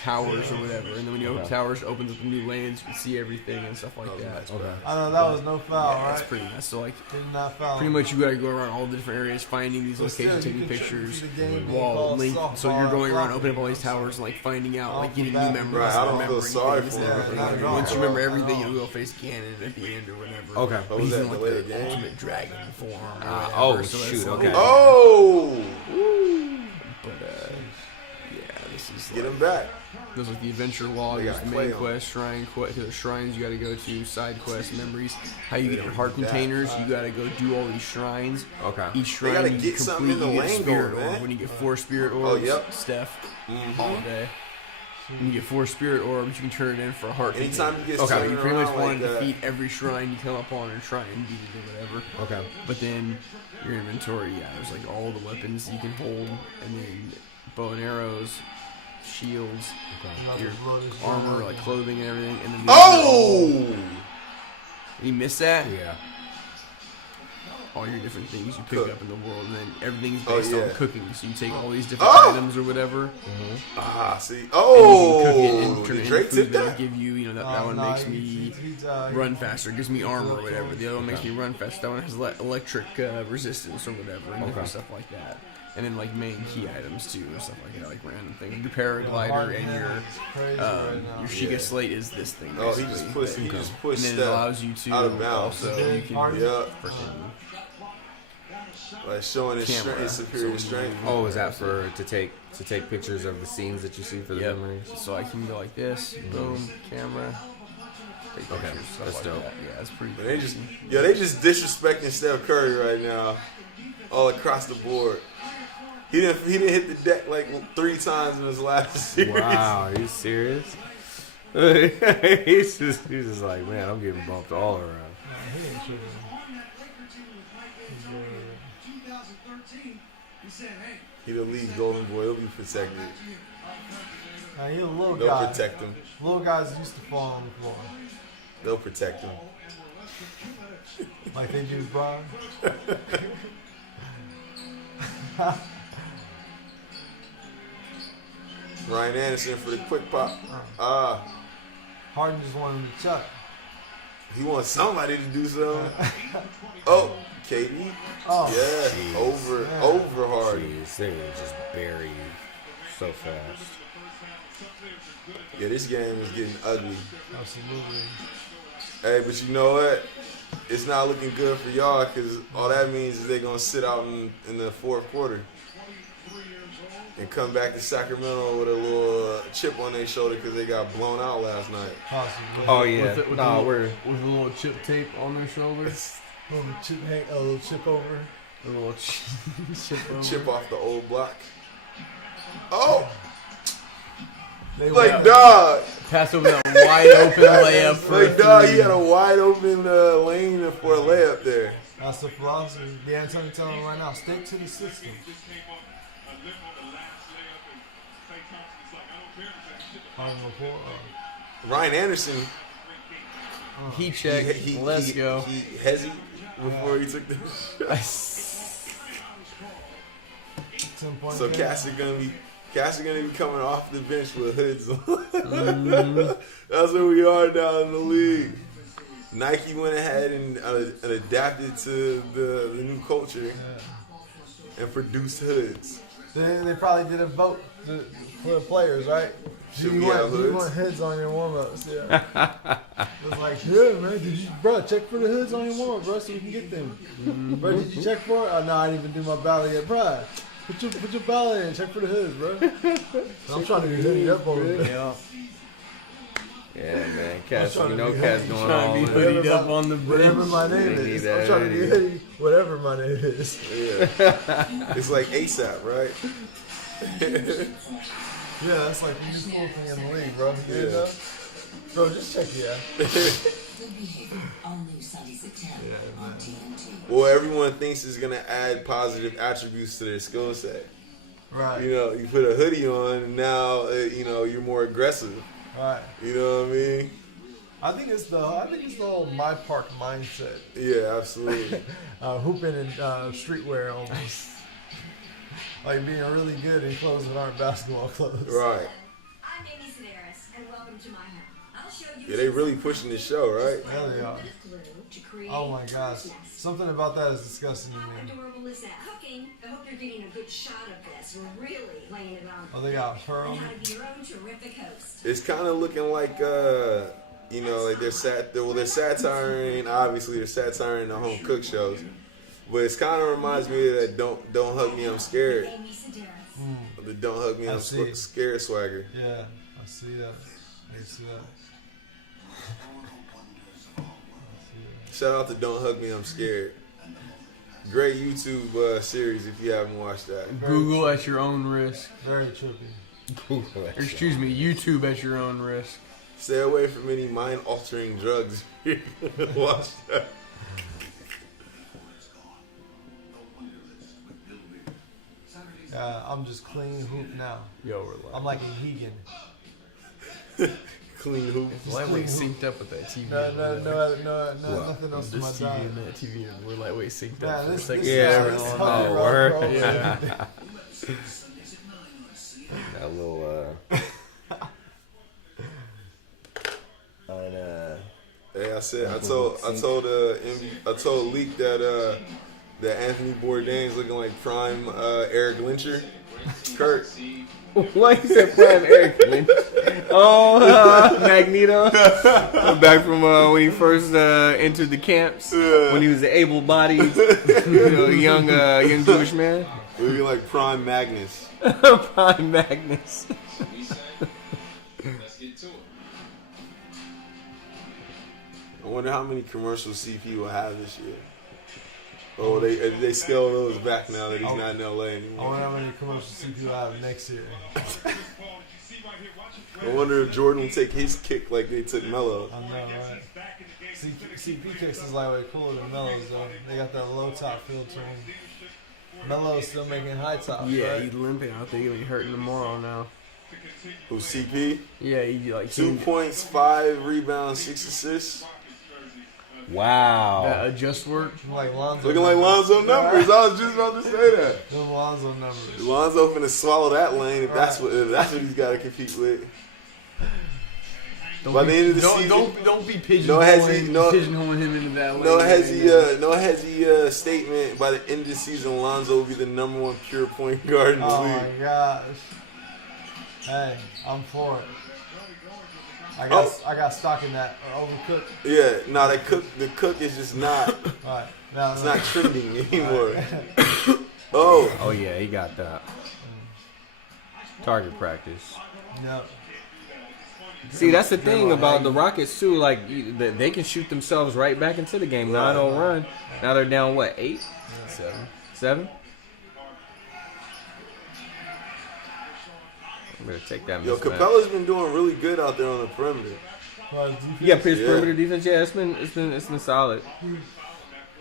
towers or whatever, and then when you open towers, it opens up new lanes. You can see everything and stuff like that. Okay. I know that was no foul, Yeah, right? it's pretty nice. So like, Did not foul. pretty much you gotta go around all the different areas, finding these But still, locations, you taking can pictures, see the game being wall called link. softball So you're going around, flopping. opening up all these towers, and like finding out, like getting new Right, memories. I don't feel remembering sorry things for and him. everything. Not at all. Once you remember Not at everything, all. you'll go face Ganon at the end or whatever. Okay. What was He's that, in like delay the the game? ultimate dragon form. Or oh, whatever, so shoot, that's like- okay. Oh! But yeah, this is Get like, him back. there's like the adventure log, They there's got the play main on. quest, shrine quest, there's shrines you gotta go to, side quests, memories. How you They get your don't heart do that. containers, you gotta go do all these shrines. Okay. Each shrine gotta you get something in the you get a lane spirit going, orb. man. When you get 4 spirit orbs, yep. Steph, Mm-hmm. all day. When you get 4 spirit orbs, you can turn it in for a heart Anytime container. you get So something you pretty much around want like to that. defeat every shrine you come up on and try and beat it or whatever. Okay. But then your inventory, yeah, there's like all the weapons you can hold, and then bow and arrows, shields, your armor, like clothing and everything. And then Oh! you miss that? Yeah. All your different things you pick Cook. up in the world, and then everything's Oh, based yeah. on cooking. So you take all these different Oh! items or whatever, Ah, see. and you Oh! can cook it and turn it Did into Drake food tip that'll that? give you, that one makes me run faster. It gives me armor or whatever. The other one makes me run faster. That one has electric resistance or whatever, and different stuff like that. And then like main key items too, and stuff like that, like random things. Your paraglider and your Sheikah Slate is this thing. Oh, he basically. just pushed. He just And pushed then it Steph allows you to out of bounds. also you can Yeah, freaking like showing his, camera. his superior So strength. Oh, is that for to take pictures of the scenes that you see for the Yep. memories? So I can go like this, boom, camera. Take Okay, pictures, stuff that's like dope. that. Yeah, it's pretty. But they crazy. just disrespecting Steph Curry right now, all across the board. He didn't hit the deck like 3 times in his last series. Wow, are you serious? he's just like, man, I'm getting bumped all around. He the league golden boy. He'll be protected. He's a little They'll guy. protect him. Little guys used to fall on the floor. They'll protect him. Like they do Brian. Ryan Anderson for the quick pop. Ah, Harden just wanted him to chuck. he wants somebody to do something. Oh, KD. Oh, Yeah, over hard. Jeez, they just bury you so fast. Yeah, this game is getting ugly. absolutely. Hey, but you know what? It's not looking good for y'all because all that means is they're going to sit out in the fourth quarter and come back to Sacramento with a little chip on their shoulder because they got blown out last night. Possibly. Oh yeah, With no, the, we're with a little chip tape on their shoulders, A little chip over. a little chip over. Chip off the old block. Oh, They like went- dog. Pass over that wide open layup for Like a dog, three. he had a wide open lane for a layup there. That's the philosophy. D'Antoni telling him right now, stick to the system. Harden before, Ryan Anderson, Heat check. Let's go. He Hesi before he took the shot. 10 points. So Cass is gonna be coming off the bench with hoods on. That's where we are now in the league. Nike went ahead and adapted to the new culture and produced hoods. They probably did a vote for the players, right? Should Do we you have want hoods? hoods on your warm-ups? Yeah. It's like, yeah, man. Did you, bro, check for the hoods on your warm-up, bro, so we can get them. Bro, did you check for it? Oh, no, I didn't even do my ballot yet, bro. Put your ballot in. Check for the hoods, bro. I'm trying to get hooded up over there. Yeah. Yeah, man. Cats, trying you to know, be cats hoodie. going Trying all to be in. hoodied up on the bridge. Whatever my name They need is. that I'm trying to be hoodie. hoodie. Whatever my name is. Yeah. It's like ASAP, right? Yeah, that's like the new cool thing in the league, bro. You Yeah. know? Bro, just check the app. Good behavior. All new Sundays at 10 on TNT. Well, everyone thinks it's gonna add positive attributes to their skill set. Right. You know, you put a hoodie on, and now you know you're more aggressive. Right. You know what I mean? I think it's the whole my park mindset. Yeah, absolutely. Hooping in streetwear almost. Like being really good in clothes that aren't basketball clothes. Right. I'm Amy Sedaris, and welcome to my home. I'll show you. Yeah, they really pushing this show, right? There they are. Oh my gosh. Something about that is disgusting to How me. adorable is that? Cooking. I hope you're getting a good shot of this. We're really laying it on. Oh, they got pearl. And how to be your own terrific host. It's kind of looking like you know, like they're satiring. Obviously, they're satiring the home cook shows, but it's kind of reminds me of that don't hug me, I'm scared. Amy Sedaris. The don't hug me, I I'm see. scared swagger. Yeah, I see that. I see that. Shout out to Don't Hug Me, I'm Scared. Great YouTube series if you haven't watched that. Google at your own risk. Very trippy. Or, excuse me, YouTube at your own risk. Stay away from any mind-altering drugs. Watch that. I'm just clean hoop now. Yo, relax. I'm like a Hegan. Clean hoop. Lightweight synced up with that TV. No, nothing else in my This TV diet. and that TV, we're lightweight synced Man, up for a this second. Yeah, this oh, fucking rough, word. bro. Yeah. That little, Hey, I told Leak that that Anthony Bourdain's looking like prime Eric Lyncher. Kurt. What you said, prime Eric Lynch? Oh, Magneto. Back from when he first entered the camps, when he was an able-bodied, young Jewish man. Looking like prime Magnus. Prime Magnus. I wonder how many commercials CP will have this year. Oh, they scale those back now that he's not in LA I anymore. wonder how many commercials CP will have next year. I wonder if Jordan will take his kick like they took Melo. I know, right? CP kicks is like way cooler than Melo's though. They got that low top filter. Melo's still making high tops, Yeah, right? he's limping. I think he'll be hurting tomorrow now. Who's CP? Yeah, he like 2 points, 5 rebounds, 6 assists. Wow. that adjust work. Like Lonzo. Looking like Lonzo numbers. I was just about to say that. Them Lonzo numbers. Lonzo finna swallow that lane if that's what he's got to compete with. By the end of the season, Don't be pigeonholing pigeonholing him into that. no lane. Hesi statement. By the end of the season, Lonzo will be the #1 pure point guard in the Oh league. my gosh. Hey, I'm for it. I got stock in that overcooked. Yeah, no, the cook is just not. Right. No, It's not trending anymore. Oh, Oh yeah, he got that. Target practice. No. See, that's the thing about the Rockets too. Like they can shoot themselves right back into the game. 9-0 run. Now they're down what? 8? 7? I'm gonna take that. yo, mismatch. Capella's been doing really good out there on the perimeter. Yeah, his Yeah. perimeter defense. Yeah, it's been solid.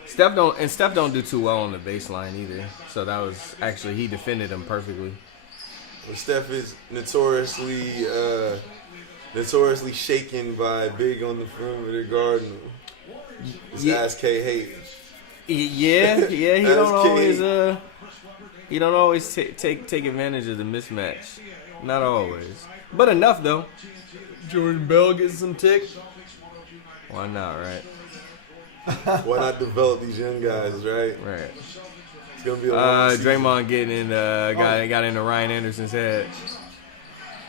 Steph don't do too well on the baseline either. So that was actually he defended him perfectly. Well, Steph is notoriously shaken by big on the perimeter guarding. His Yeah. ass K hate. Yeah, he That's don't always take advantage of the mismatch. Not always, but enough though. Jordan Bell gets some tick. Why not, right? Why not develop these young guys, right? Right. It's gonna be a long season. Draymond getting in got into Ryan Anderson's head.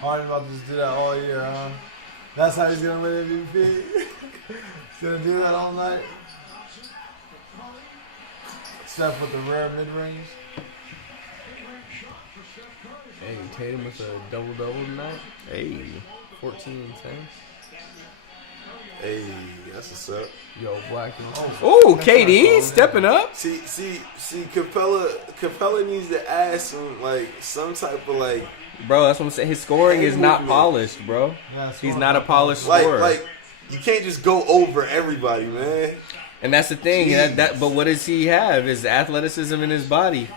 Harden about to just do that all year, huh? That's how he's gonna win MVP. He's gonna do that all night. Steph with the rare mid range. Hey, Tatum with a double-double tonight. Hey, 14 and 10. Hey, that's what's up. Yo, Black. Oh, KD stepping up. See, Capella needs to add some type of like. Bro, that's what I'm saying. His scoring is not movement. polished, bro. Yeah, He's not a polished scorer. Like you can't just go over everybody, man. And that's the thing. But what does he have? His athleticism in his body.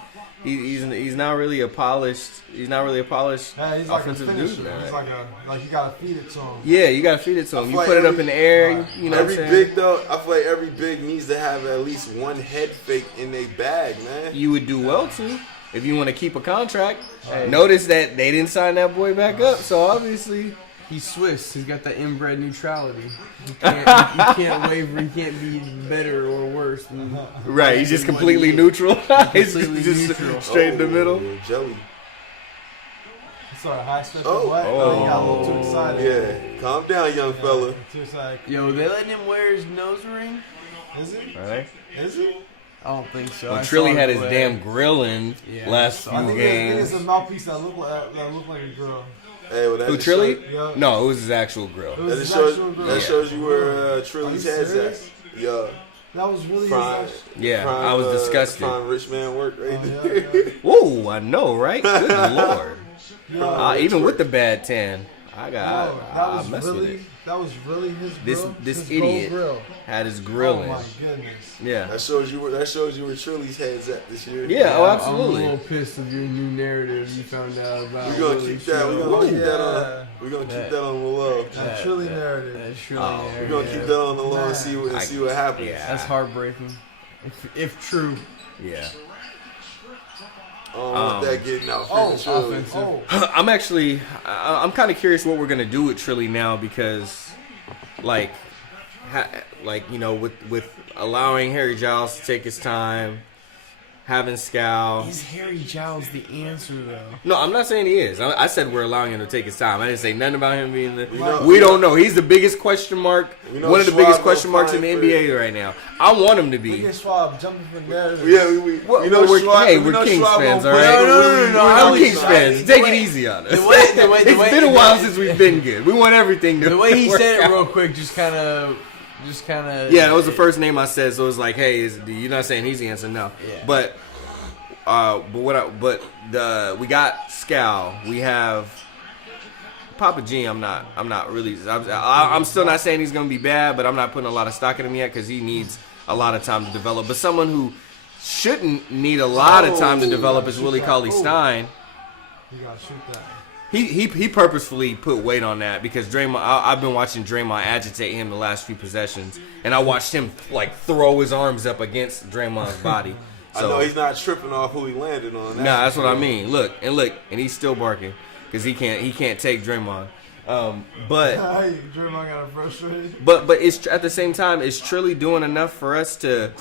He's not really a polished. He's not really a polished he's like offensive a finisher. dude, man. He's like you gotta feed it to him. Yeah, you gotta feed it to him. You feel put like it up in the air. You know what I'm Every saying? big though, I feel like every big needs to have at least one head fake in their bag, man. You would do well to if you want to keep a contract. Notice that they didn't sign that boy back up, so obviously He's Swiss. He's got that inbred neutrality. You can't waver. You can't be better or worse. right. He's just completely neutral. He's just neutral. straight in the middle. Jelly. Sorry, high step. Oh. He got a little too excited. Yeah, calm down, young fella. Too excited. Yo, they letting him wear his nose ring? Is it? All right. Is it? I don't think so. Well, I Trilly saw had it his play. damn grill in last I few think games. it's a mouthpiece that look like a girl. Hey, well, that Who, just Trilly? show- Yeah. No, it was his actual grill. It That was just his shows, actual girl. that shows you where Trilly's Are you head's at. serious? Yeah. That was really Prime, his actual. Yeah, prime, I was disgusted. Prime rich man work right Oh, there. yeah. Whoa, I know, right? Good lord. Yeah. Even with the bad tan, I messed with it. That was really his grill. This his idiot gold grill. had his grill Oh in. my goodness. Yeah. That shows you where Trilly's head's at this year. Yeah, oh, I'm a absolutely. little pissed of your new narrative you found out about. We're gonna Willie keep that. We're Show. gonna keep that Yeah. on. We're gonna keep that on the low. That Trilly narrative. That's Trilly Oh. We're narrative. gonna keep that on the low and see what happens. Yeah. That's heartbreaking. If true. Yeah. I don't want that getting out prematurely. offensive. I'm actually, I'm kind of curious what we're gonna do with Trilly now because, like, with allowing Harry Giles to take his time, having Scal. Is Harry Giles the answer though? No, I'm not saying he is. I said we're allowing him to take his time. I didn't say nothing about him being the. know- We don't know. He's the biggest question mark. We know One of the Schwab biggest will question marks in the find NBA right now. I want him to be. Look at Schwab jumping from narrative. Yeah, we know we're, Schwab. hey, we we're know Kings Schwab fans, gonna all play, right? but No, We're we- Kings fans. Take it easy on us. It's been a while since we've been good. We want everything to The way he work said it out. real quick, just kind of. Yeah, that was the first name I said, so it was like, hey, you're not saying he's the answer, no. Yeah. But we got Scal. We have Papa G. I'm not really. I'm still not saying he's gonna be bad, but I'm not putting a lot of stock in him yet because he needs a lot of time to develop. But someone who shouldn't need a lot of time to develop is Willie Cauley-Stein. You gotta shoot that. He purposefully put weight on that because Draymond. I've been watching Draymond agitate him the last few possessions, and I watched him like throw his arms up against Draymond's body. I know he's not tripping off who he landed on. Nah, that's what I mean. Look, and he's still barking because he can't take Draymond. But Draymond got him frustrated. but it's at the same time, is Trilly doing enough for us to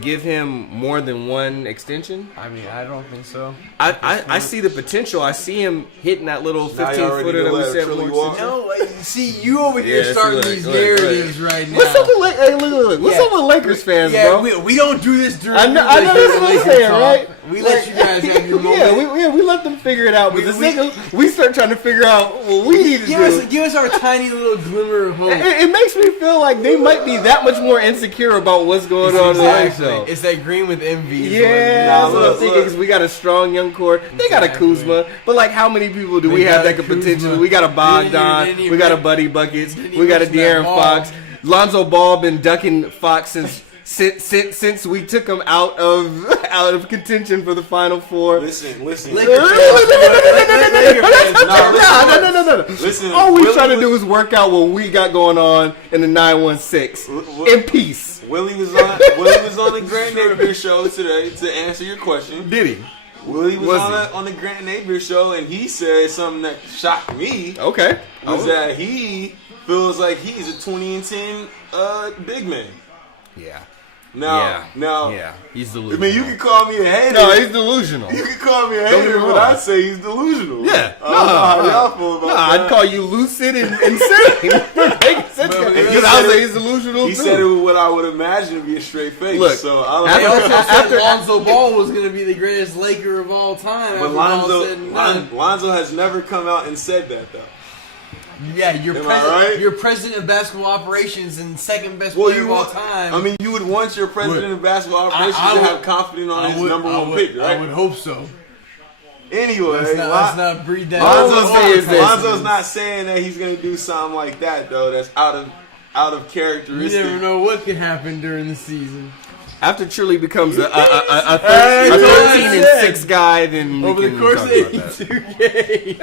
give him more than one extension? I mean, I don't think so. I see the potential. I see him hitting that little Now you already 15-footer that we let said Trilly more walk. No, see, you over here Yeah, starting see, these look, narratives right now. What's up with What's up with Lakers fans, yeah, bro? we don't do this during. I know that's what I'm saying, right? We let you guys have your moment. Yeah, we let them figure it out. But the second we start trying to figure out what we need to do, Give us our tiny little glimmer of hope. it makes me feel like they might be that much more insecure about what's going on in the show. It's that green with envy. Yeah, that's what I'm thinking. Because we got a strong young core. They got a Kuzma, but like, how many people do we have that could potentially? We got a Bogdan, we got a Buddy Buckets, we got a De'Aaron Fox. Lonzo Ball been ducking Fox since we took him out of contention for the Final Four. Listen. No. Listen, All we Willie trying to was- do is work out what we got going on in the 916 in peace. Willie was on the Grant Napier show today to answer your question. Did he? Willie was Was he? on the Grant Napier show, and he said something that shocked me. Okay. Was that he feels like he's a 2010 big man. Yeah. Now, he's I delusional. mean, you can call me a hater. No, he's delusional. You can call me a Don't get hater, me but wrong. I'd say he's delusional. Yeah. I don't know how y'all feel about that. I'd call you lucid and insane. Because I would say he's delusional He too. said it with what I would imagine to be a straight face. Look, so I They don't know. also said Lonzo Ball was going to be the greatest Laker of all time. But after all said and done. Lonzo has never come out and said that though. Yeah, you're Am I right? You're president of basketball operations and second best Well, player you of all want, time. I mean, you would want your president of basketball operations to have confidence on his number one pick, right? I would hope so. Anyway, let's not breed that. Lonzo's not saying that he's gonna do something like that though. That's out of You characteristic. never know what could happen during the season. After Truly becomes a 13-6 guy, then we Over the can course talk of about that. 82 games.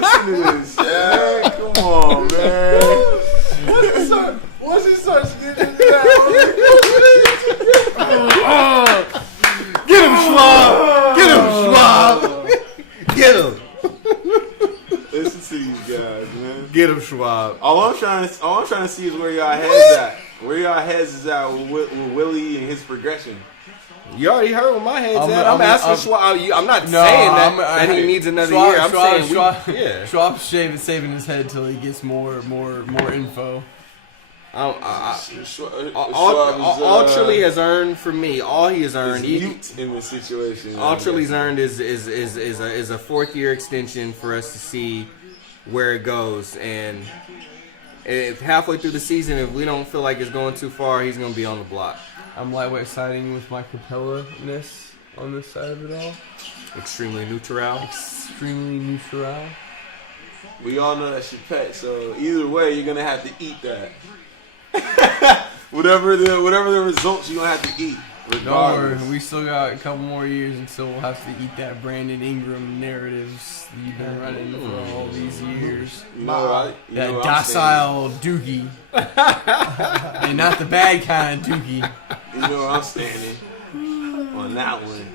Listen to this, man. Come on, man. Once he starts getting into that, Get him, Schwab! Get him, Schwab! Get him! Listen to these guys, man. Get him, Schwab. All I'm trying to see is where y'all heads at. Where y'all heads is at with Willie and his progression. You already heard where my head's at. I'm asking Schwab. I'm not saying that he needs another Schwab, year. I'm saying Schwab's saving his head until he gets more info. All Truly has earned for me, all he has earned in this situation. All Truly's earned is a 4th year extension for us to see where it goes. And if halfway through the season, if we don't feel like it's going too far, he's going to be on the block. I'm lightweight siding with my Capella-ness on this side of it all. Extremely neutral. Extremely neutral. We all know that's your pet, so either way, you're gonna have to eat that. whatever the results, you're gonna have to eat. Don't worry, we still got a couple more years until we'll have to eat that Brandon Ingram narratives that you've been running for all these years. That docile dookie. And not the bad kind of dookie. You know where I'm standing on that one.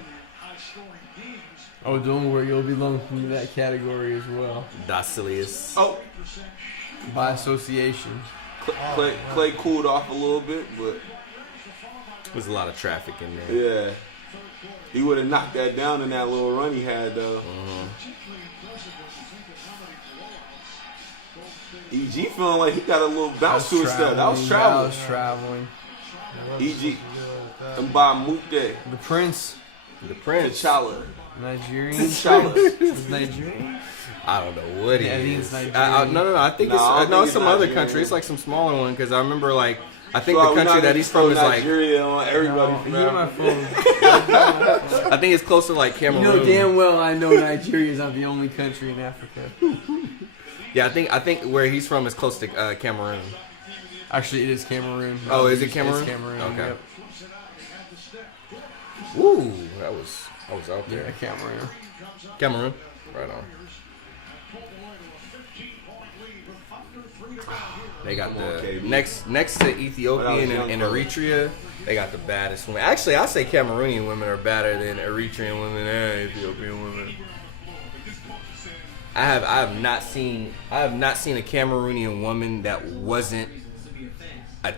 Oh, don't worry, you'll be lumped into that category as well. Docilius. Oh. By association. Clay cooled off a little bit, but there's a lot of traffic in there. Yeah. He would have knocked that down in that little run he had, though. EG feeling like he got a little bounce to his step. That was traveling. EG. And by Mute. The Prince. T'Challa. Nigerian. T'Challa. Is Nigerian? I don't know what he is. No, I think it's some other country. It's like some smaller one because I remember I think the country that he's from is like Nigeria on everybody from Africa. I think it's close to like Cameroon. You know damn well I know Nigeria is not the only country in Africa. Yeah, I think where he's from is close to Cameroon. Actually, it is Cameroon. Oh, is it Cameroon? It's Cameroon. Okay. Yep. Ooh, I was out there. Yeah, Cameroon. Cameroon. Right on. They got next to Ethiopian and Eritrea, they got the baddest women. Actually, I say Cameroonian women are better than Eritrean women and Ethiopian women. I have not seen a Cameroonian woman that wasn't a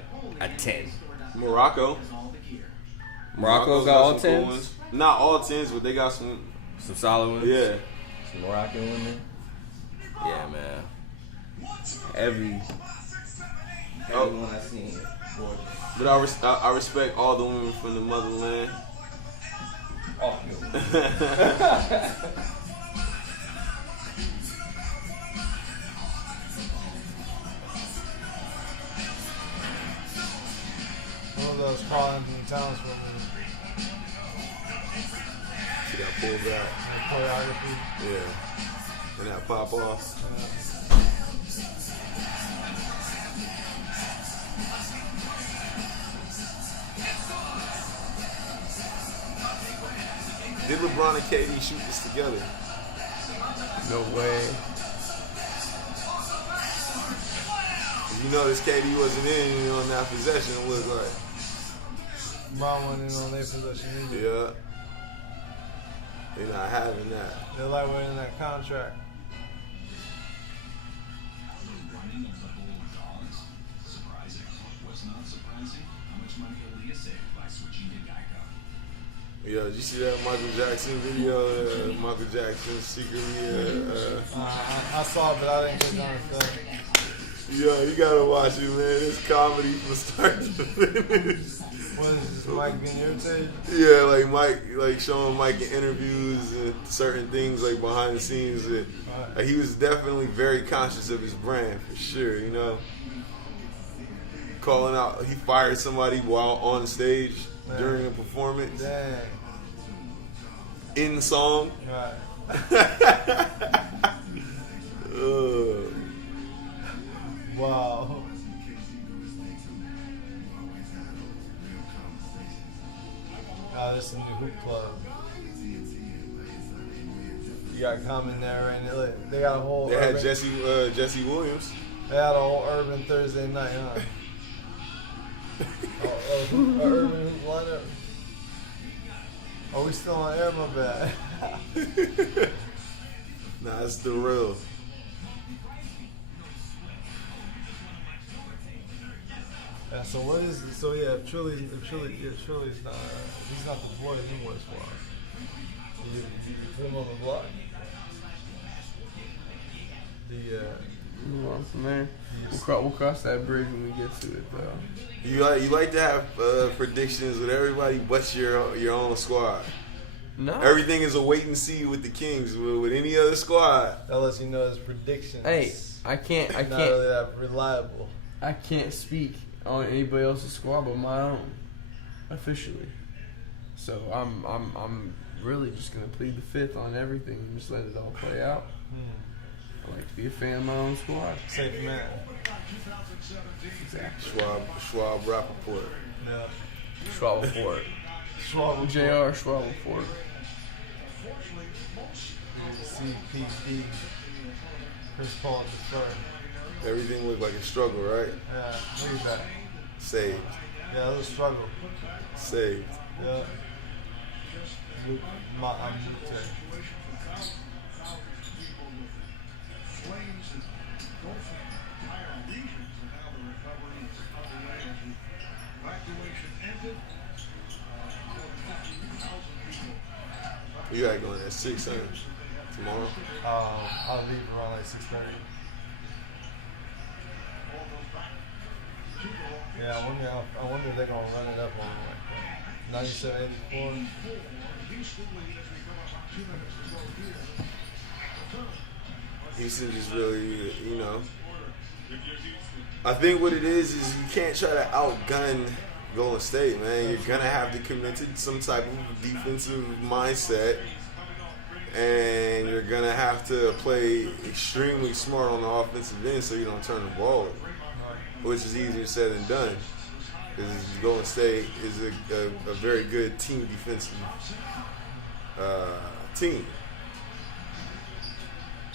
10. Morocco Morocco's got all 10s? Not all 10s, but they got some solid ones. Yeah. Some Moroccan women. Yeah, man. Everyone I've seen. But I respect all the women from the motherland. Oh, one of those crawling into the towns for me. See that pull back. Choreography. Yeah. And that pop off. Did LeBron and KD shoot this together? No way. You notice KD wasn't in on that possession, it looked like. LeBron went in on their possession either. Yeah. They're not having that. They're like we're in that contract. Yo, did you see that Michael Jackson video? Michael Jackson secretly. I saw it, but I didn't click on it. Yo, you gotta watch it, man. It's comedy from start to finish. What is this, Mike being irritated? Yeah, like Mike, like showing Mike in interviews and certain things like behind the scenes. And like, he was definitely very conscious of his brand for sure. You know, calling out, he fired somebody while on stage during a performance. Dang. In song. Right. Wow. This is a new hoop club. You got Common there, and they got a whole. They had urban, Jesse Williams. They had a whole Urban Thursday night, huh? Urban hoop lineup. Are we still on air? My bad. Nah, it's the real. Yeah, so what is it? So yeah, if Trilly's not, he's not the boy anymore. Squad. You put him on the block. Move on from there. We'll cross that bridge when we get to it, though. You like to have predictions with everybody but your own squad. No. Everything is a wait and see with the Kings. With any other squad, That lets you know his predictions. Hey, I can't. not really that reliable. I can't speak on anybody else's squad but my own, officially. So I'm really just gonna plead the fifth on everything and just let it all play out. I like to be a fan of my own squad. Safe man. Exactly. Schwab Rappaport. Yeah. Schwabelfort. Schwab J.R. Schwabelfort. CPD. Chris Paul the Everything looked like a struggle, right? Yeah, look at that. Saved. Yeah, it was a struggle. Saved. Yeah. I'm Luke. You got going at 6 tomorrow. I'll leave around like 6:30. Yeah, I wonder if they're gonna run it up on like 97-84. Houston just really, you know. I think what it is you can't try to outgun Golden State, man. You're gonna have to commit to some type of defensive mindset, and you're gonna have to play extremely smart on the offensive end so you don't turn the ball over, which is easier said than done. Because Golden State is a very good team defensive team.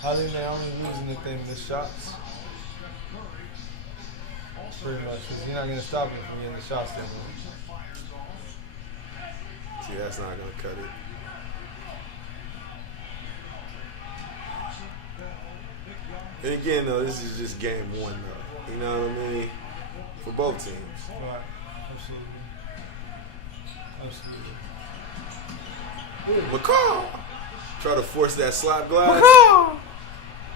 I think they're only losing if they miss shots. Pretty much, because you're not going to stop them from getting the shots they want. See, that's not going to cut it. And again, though, this is just game one, though. You know what I mean? For both teams. Right. Absolutely. McCall! Try to force that slap glass. McCall!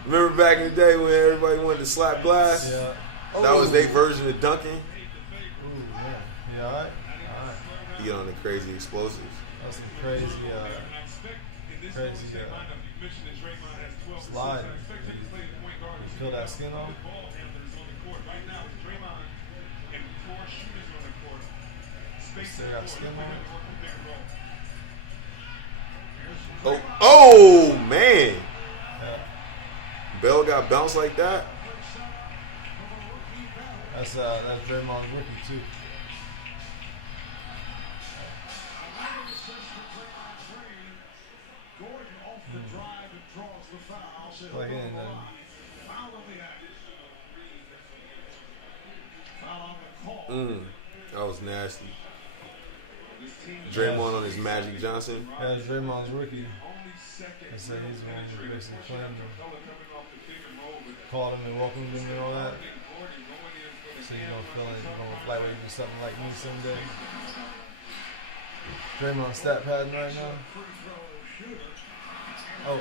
Remember back in the day when everybody wanted to slap glass? Yeah. That was their version of dunking. Ooh, man. Yeah, all right. You get on the crazy explosives. That's some crazy slide. You feel that skin on? Still got skin on? Oh man! Yeah. Bell got bounced like that. That's Draymond's rookie too. Play in That was nasty. Draymond on his Magic Johnson. Yeah, that's Draymond's rookie. I said he's the one who basically claimed him. Called him and welcomed him and all that. So you don't feel like you're going to fly with something like me someday. Draymond stat padding right now. Oh.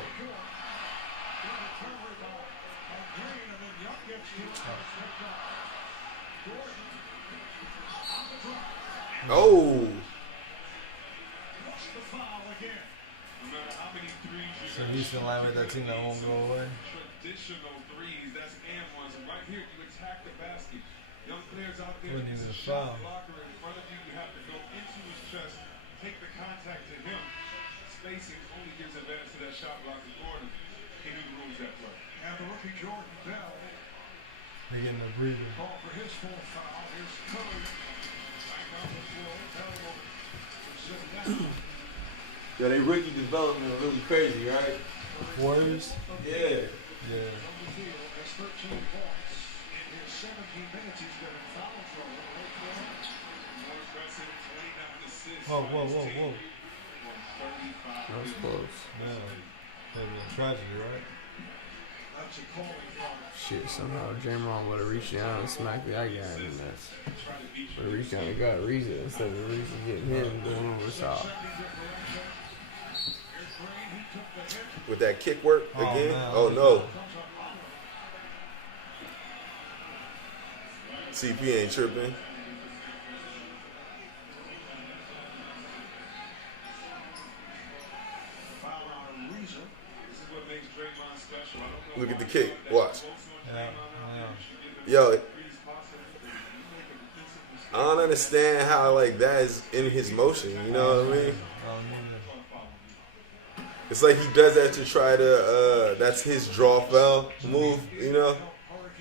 Oh. So Houston line with that team that won't go away. Wouldn't even foul. They're getting a breather. Yo, they rookie development is really crazy, right? Warriors? Yeah. Yeah. Whoa. That was close. Yeah. That'd be a tragedy, right? Shit, somehow J-Ron would have reached down and smacked that guy in the nuts. Would have reached down and got Reza instead of Reza getting him going over the top. With that kick work again? man. Oh, no. CP ain't tripping. Look at the kick. Watch. Yeah. Yo, I don't understand how like that is in his motion. You know what I mean? It's like he does that to try to. That's his draw foul move. You know,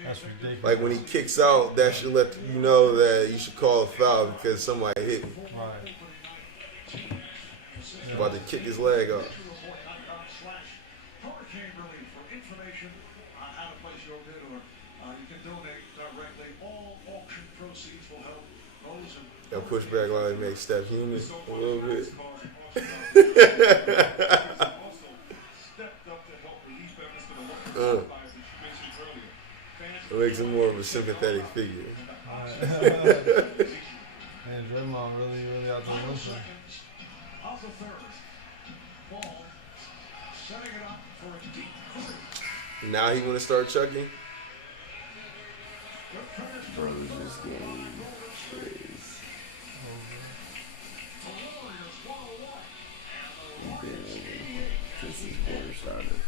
That's ridiculous. like when he kicks out, that should let you know that you should call a foul because somebody hit him. Right. About to kick his leg off. That pushback line makes Steph human a little bit. It makes him more of a sympathetic figure. Man, Draymond really out there limping. Now he want to start chucking. Bro, this game is since this quarter started.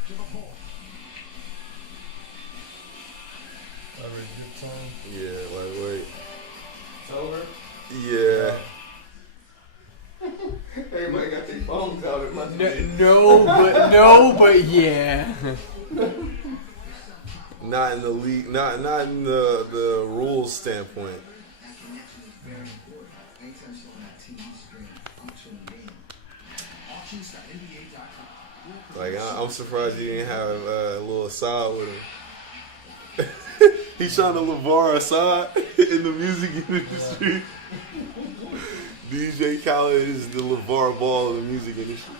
Every good time. Yeah, like wait. It's over. Yeah. Everybody got their phones out. It must be. No, but yeah. Not in the league. Not in the rules standpoint. Like I'm surprised he didn't have a little aside with him. He's trying to LeVar aside in the music industry. DJ Khaled is the LeVar Ball of the music industry.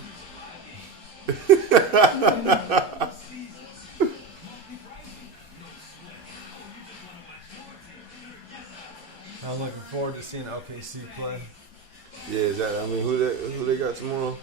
I'm looking forward to seeing OKC play. Yeah, is that? I mean, who they got tomorrow?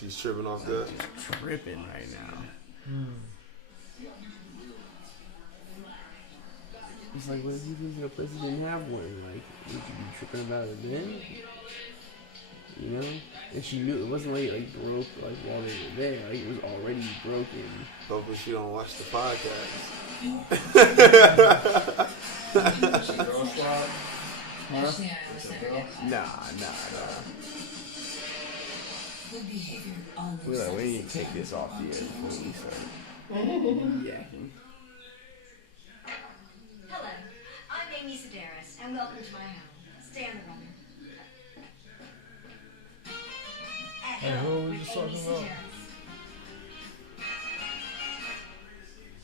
She's tripping off that. Tripping right now. It's like, what if you lose a place you didn't have one? Like, would you be tripping about it then? You know? And she knew it wasn't like broke like while they were there. Like it was already broken. Hopefully she don't watch the podcast. Nah. We're like, we need to take this off the air before we start. Yakking. Hello, I'm Amy Sedaris, and welcome to my home. Stay on the run. talking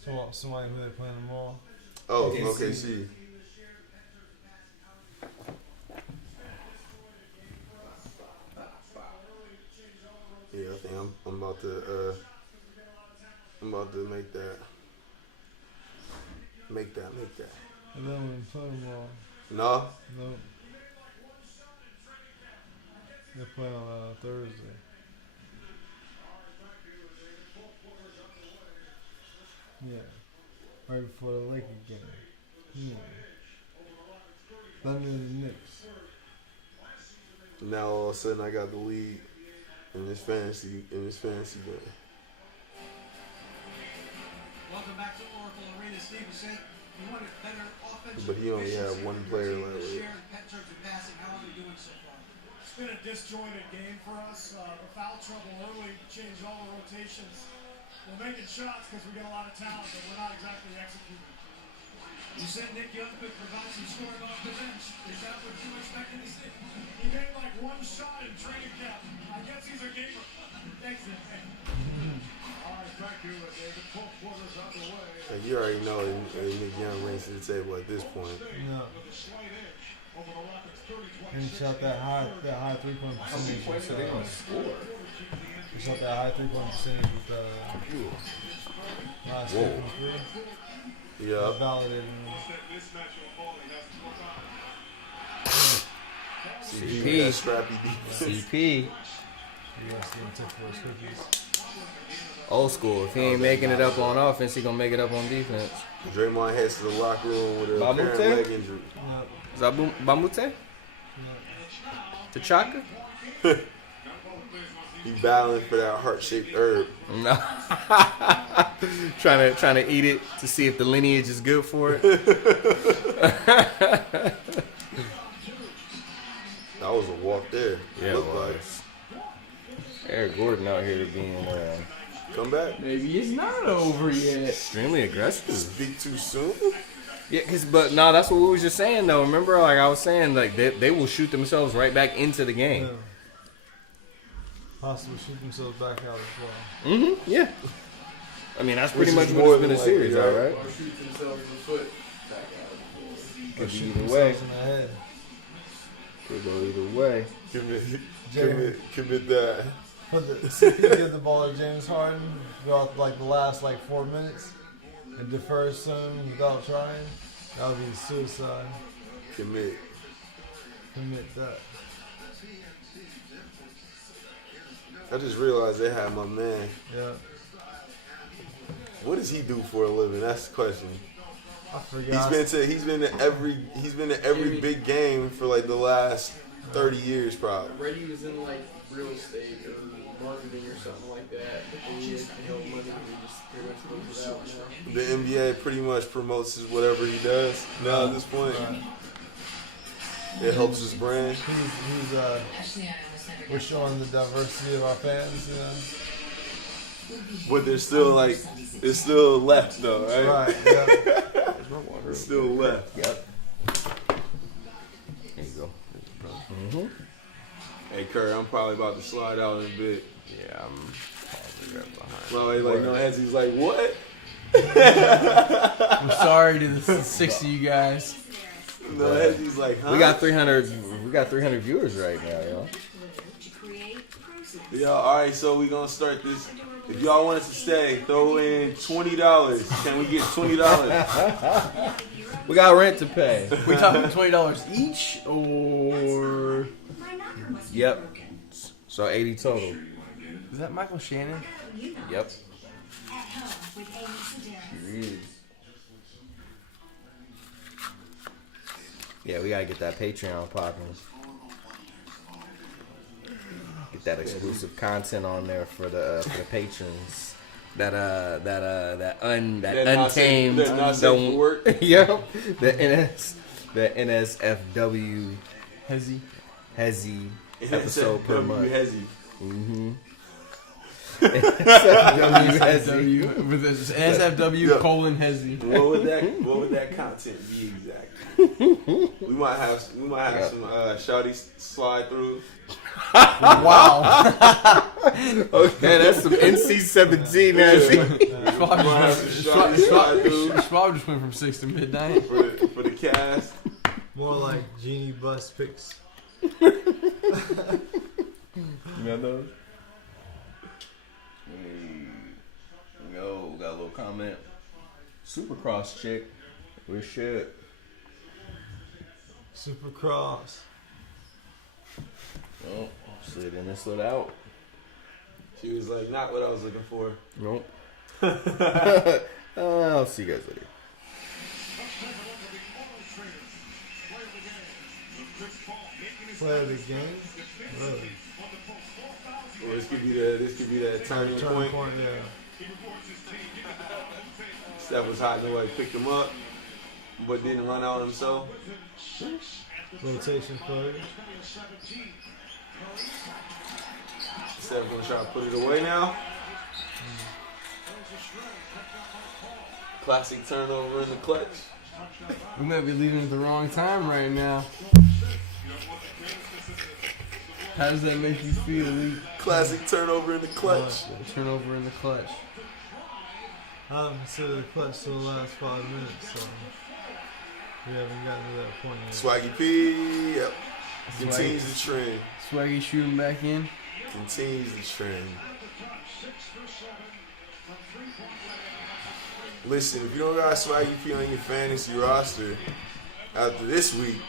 about? Somebody who they playing them all. Oh, OKC. Yeah, I think I'm about to make that. And then we play them all. No? No. They play on Thursday. Yeah. Right before the Lakers game. Thunder and the Knicks. Now all of a sudden I got the lead in this fantasy game. Welcome back to Oracle Arena. Steve said you wanted better offense. But he only had one player left. Pet terms of passing. How are they doing so far? It's been a disjointed game for us. The foul trouble early changed all the rotations. We're making shots because we got a lot of talent, but we're not exactly executing. You said Nick Young could provide some scoring off the bench. Is that what you expected to see? He made like one shot in training camp. I guess he's a gamer. Thanks, Nick. All right, thank you, David. 4 quarters underway. And you already know Nick Young brings to the table at this point. No. And he shot that high 3-point percentage. So they gonna score. He shot that high 3-point percentage with last 2 from 3. Yeah. Validated. CP. That scrappy defense. CP. You guys getting took for his cookies. Old school. If he ain't making it up on offense, he gonna make it up on defense. Draymond heads to the locker room with a Bamute? apparent leg injury. Yep. Is that Bamute? T'Chaka? He battling for that heart-shaped herb. No. trying to eat it to see if the lineage is good for it. That was a walk there. Yeah, Looked it was. Eric Gordon out here being come back. Maybe it's not over yet. extremely aggressive. Speak too soon. Yeah, but no, that's what we was just saying though. Remember, like I was saying, like they will shoot themselves right back into the game. Yeah. Possibly shoot themselves back out as well. Mm-hmm. Yeah. I mean, that's pretty Which much is what more it's been than a series, likely, all right? Or shoot themselves in the foot back out. Could Shoot be either way. themselves in the head. Could go either way. Commit that. Give the ball to James Harden throughout like the last 4 minutes and defer some without trying. That would be suicide. Commit that. I just realized they had my man. Yeah. What does he do for a living? That's the question. I forgot. He's been to every big game for like the last 30 years probably. Brady was in like real estate or marketing or something like that. But then he had no money and he just pretty much moves it out now. The NBA pretty much promotes whatever he does now at this point. It helps his brand. He's Actually, I almost never we're showing the diversity of our fans, you know. But there's still left though, right? Right. Yeah. It's still left. Yep. There you go. Mm-hmm. Hey Kurt, I'm probably about to slide out in a bit. Yeah, I'm probably right behind. Well, like no heads. He's like, what? I'm sorry to the 6 of you guys. No heads. He's like, huh? We got 300. We got 300 viewers right now, y'all. Yeah, all right. So we gonna start this. If y'all want us to stay, throw in $20. Can we get $20? We got rent to pay. We talking $20 each or Yep. So 80 total. is that Michael Shannon? Yep. At home with Amy Sedaris. Yeah, we gotta get that Patreon popping. Get that exclusive content on there for the patrons. That untamed. They're not safe for work. Yep. The NSFW Hesi. Hesi episode per month. Hesi. Mm-hmm. SFW with this SFW colon Hesi. What would that content be exactly? We might have some shawty slide through. Wow. Okay, that's some NC-17 Schwab just went from 6 to midnight. For the cast. More like Genie Bus picks. You got those? Yo, got a little comment. Supercross chick. We should. Supercross. Oh, slid in and slid out. She was like, not what I was looking for. Nope. I'll see you guys later. Play the game. Really. Well, this could be that turning point. Yeah. Steph was hot, nobody picked him up, but didn't run out himself. Rotation play. Steph gonna try to put it away now. Classic turnover in the clutch. We might be leaving at the wrong time right now. How does that make you feel, Lee? Classic turnover in the clutch. Turnover in the clutch. I haven't considered the clutch till the last 5 minutes, so we haven't gotten to that point yet. Swaggy P, yep. Continues the trend. Swaggy shooting back in. Continues the trend. Listen, if you don't got Swaggy P on your fantasy roster after this week,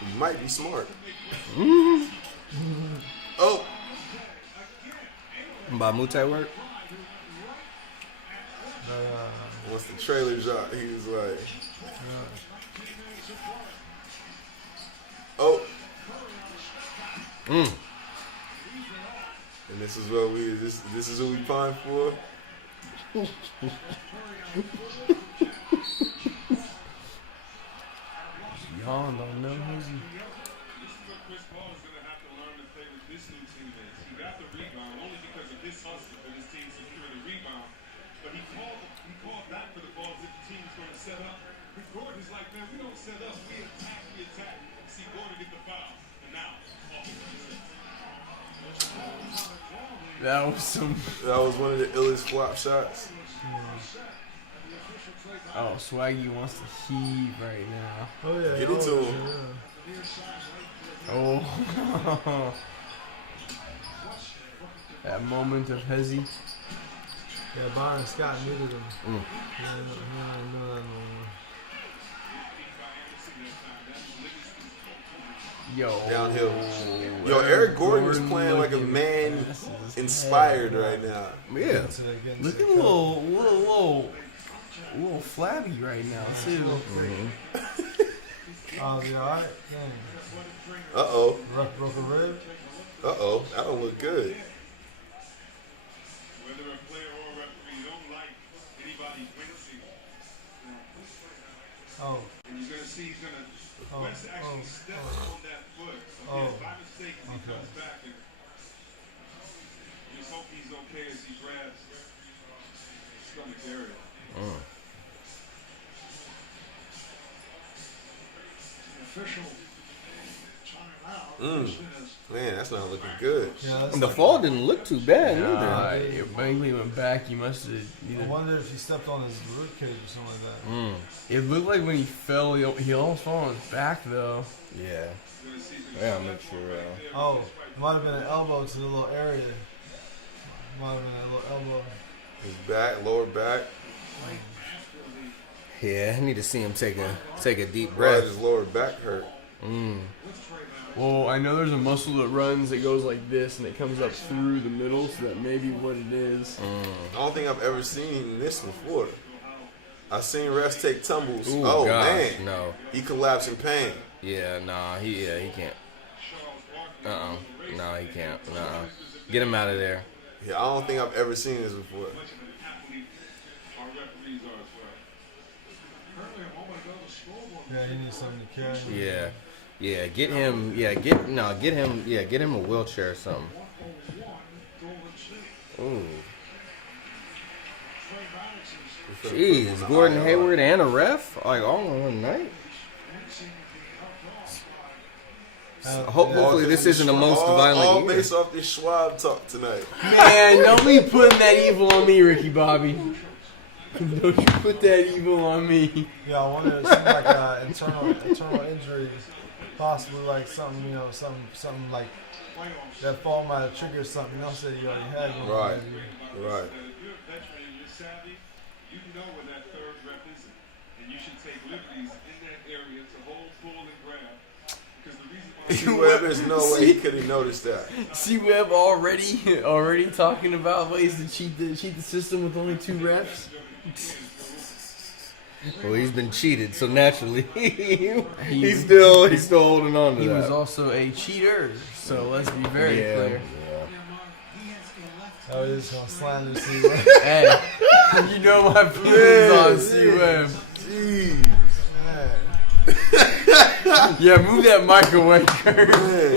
you might be smart. Oh. By Mutai work? Once the trailer dropped, he was like, oh. And this is what this is what we pine for. Y'all don't know Hesi. That was one of the illest flop shots. Oh, Swaggy wants to heave right now. Oh yeah. Get it to him. Yeah. Oh. That moment of Hesi. Yeah, Byron Scott needed him. Yeah, no, that no more. Yo. Downhill. Yo, Eric Gordon was playing like a man inspired right now. Yeah. Looking a little flabby right now too. Oh, yeah, alright. Uh-oh. Broke a rib. Uh-oh. That don't look good. Oh. And you're gonna see he's gonna West actually step on that foot. So by mistake he comes back and just hope he's okay as he grabs stomach area. The official Man, that's not looking good. Yeah, And the fall didn't look too bad either. Bangley went back. He must have. I wonder if he stepped on his rib cage or something like that. It looked like when he fell, he almost fell on his back though. Yeah. Yeah, I'm not sure. Oh, might have been an elbow to the little area. Might have been a little elbow. His back, lower back. Yeah, I need to see him take a deep Right, breath. his lower back hurt. Well, I know there's a muscle that runs that goes like this and it comes up through the middle, so that may be what it is. I don't think I've ever seen this before. I've seen refs take tumbles. Ooh, oh gosh, man, no. He collapsed in pain. Yeah, nah, he can't. No, he can't. Nah, get him out of there. Yeah, I don't think I've ever seen this before. Yeah, he needs something to carry. Yeah, get him a wheelchair or something. Ooh. Jeez, Gordon Hayward and a ref? Like, all on one night? Hopefully this isn't the most violent all year. based off this Schwab talk tonight. Man, don't be putting that evil on me, Ricky Bobby. Don't you put that evil on me. Yeah, I wonder if it's like an internal injury, possibly like something, something like that fall might have triggered something else that he already had. Right. If you're Right. a veteran and you're savvy, you know when that third rep is, and you should take liberties in that area to hold, pull, and grab. Because the reason why There's no way he could have noticed that. See Webb already talking about ways to cheat the system with only 2 reps. Well, he's been cheated, so naturally he's still holding on to He that. was also a cheater, so let's be very clear. Oh, he's gonna slander C. Webb. Hey, you know my feelings on C Webb. Jeez. Yeah, move that mic away, Kurt. Man.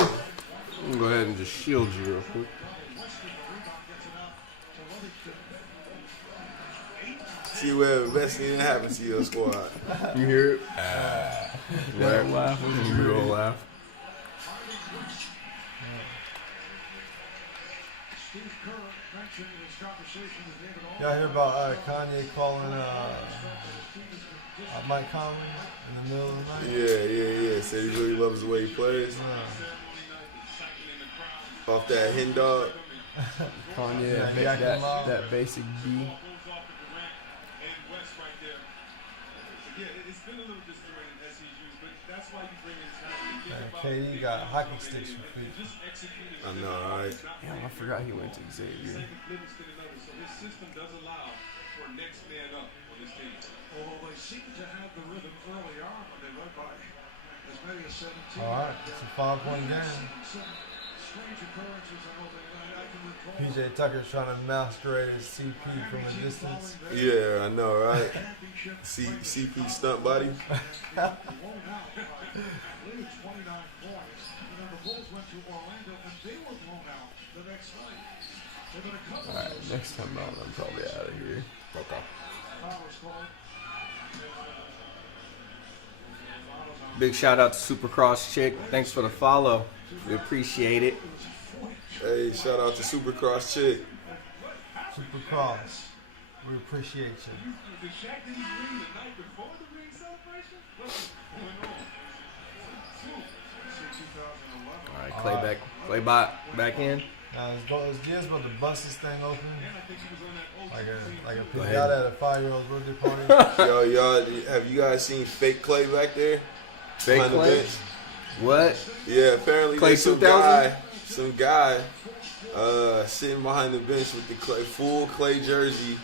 Go ahead and just shield you real quick. See where best thing that happened to your squad. You hear it? That laugh was Real laugh. Y'all hear about Kanye calling Mike Conley in the middle of the night? Yeah. Said he really loves the way he plays. Off that hen dog. Kanye, Yeah, that basic B. KD got hockey sticks for feet. I know, right? Damn, I forgot he went to Xavier. Although they seem to have the rhythm early on when they led by as many as 17. All right, it's a 5-point game. Strange occurrences. I can recall. PJ Tucker's trying to masquerade as CP from a distance. Yeah, I know, right? CP stunt body. Blown out. Lead 29 points. And then the Bulls went to Orlando and they were blown out the next night. Alright, next time out, I'm probably out of here. Okay. Fouls called. Big shout out to Supercross Chick. Thanks for the follow. We appreciate it. Hey, shout out to Supercross Chick. Supercross, we appreciate you. Did Shaq did he ring the night before the ring celebration? What's going on? All right, Clay back in. Now, is Gibbs about to bust this thing open? Like a Go ahead. pinata at a 5-year-old's birthday party? Yo, y'all, have you guys seen fake Clay back there? Fake Behind the Clay? bench? What? Yeah, apparently Clay there's 2000? some guy sitting behind the bench with the full Clay jersey,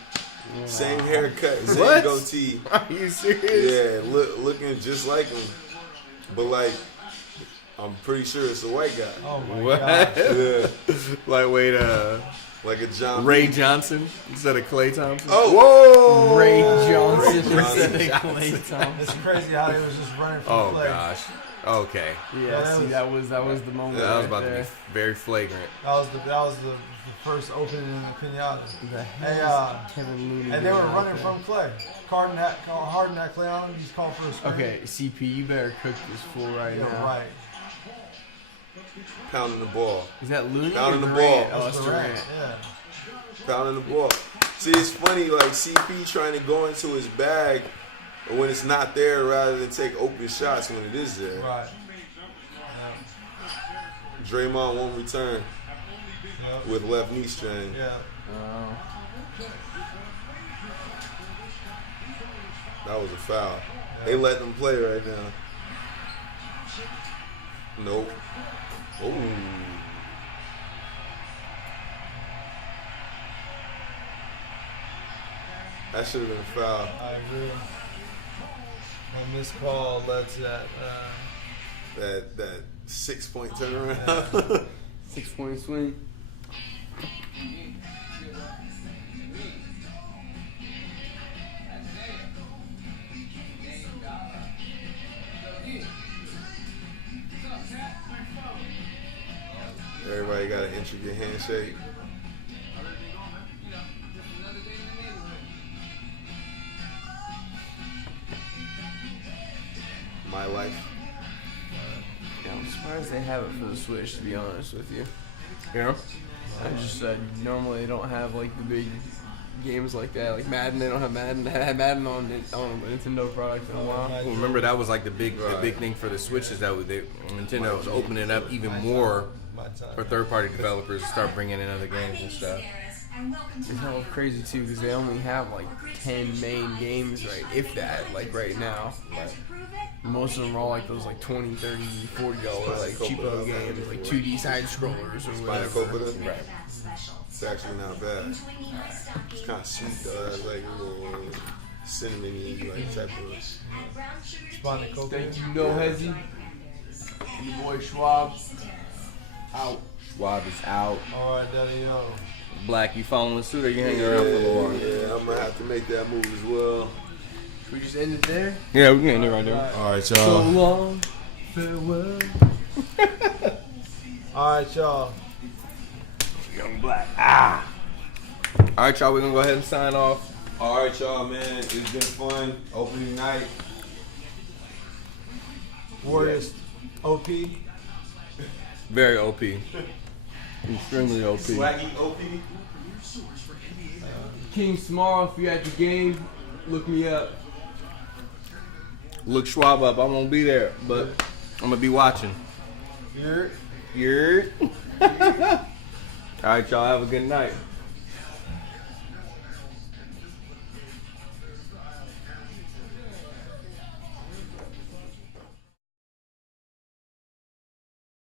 same haircut, same What? goatee. Are you serious? Yeah, looking just like him, but like I'm pretty sure it's a white guy. Oh my What? gosh. Yeah, Like, wait, like a John Ray Johnson instead of Clay Thompson? Oh, Ray Johnson Ray instead of Johnson. Clay Thompson. It's crazy how he was just running from Oh, Clay. gosh. Okay. Yeah, see, that was the moment. That was right about there. to be very flagrant. That was the first opening in the pinata. The Hey, Kevin Looney. and they were right running there. from Clay. Harden had Clay on him. He's called for a screen. Okay, CP, you better cook this fool right You're now. right. pounding the ball, Is that Looney Pounding or the Durant? ball. Oh, it's Durant. Yeah. pounding the ball. See, it's funny, like CP trying to go into his bag when it's not there, rather than take open shots when it is there. Right. Draymond won't return Yep. with left knee strain. Yeah. That was a foul. They let them play right now. Nope. Oh. That should have been a foul. I agree. A missed call led to that. That 6-point turnaround. 6-point swing. Everybody got an intricate handshake. I'm surprised they have it for the Switch, to be honest with you. Yeah. I just said normally they don't have like the big games like that. Like Madden, they don't have Madden. They had Madden on a Nintendo product in a while. Well, remember that was like the big thing for the Switch is that Nintendo was opening it up even more for third-party developers to start bringing in other games and stuff. It's hella crazy too because they only have like 10 main games, right? If that, like right now. Most of them are all like those like $20, $30, $40 like cheapo games, like 2D side scrollers or whatever. Right. It's actually not bad. It's kind of sweet though. That's like a little cinnamon-y like type of. Thank you, no Hesi. And your boy Schwab. Out. Schwab is out. All right, Daddy, yo. Black, you following suit or you hanging around for a little while? Yeah, I'm gonna have to make that move as well. Should we just end it there? Yeah, we can end it right there. All right, So y'all. long, farewell. All right, y'all. Young Black. All right, y'all. We're gonna go ahead and sign off. All right, y'all, man. It's been fun. Opening night. Warriors, OP. Very OP. Extremely OP. Swaggy OP. Kings tomorrow, if you're at the game, look me up. Look Schwab up. I won't be there, but I'm gonna be watching. You're. All right, y'all. Have a good night.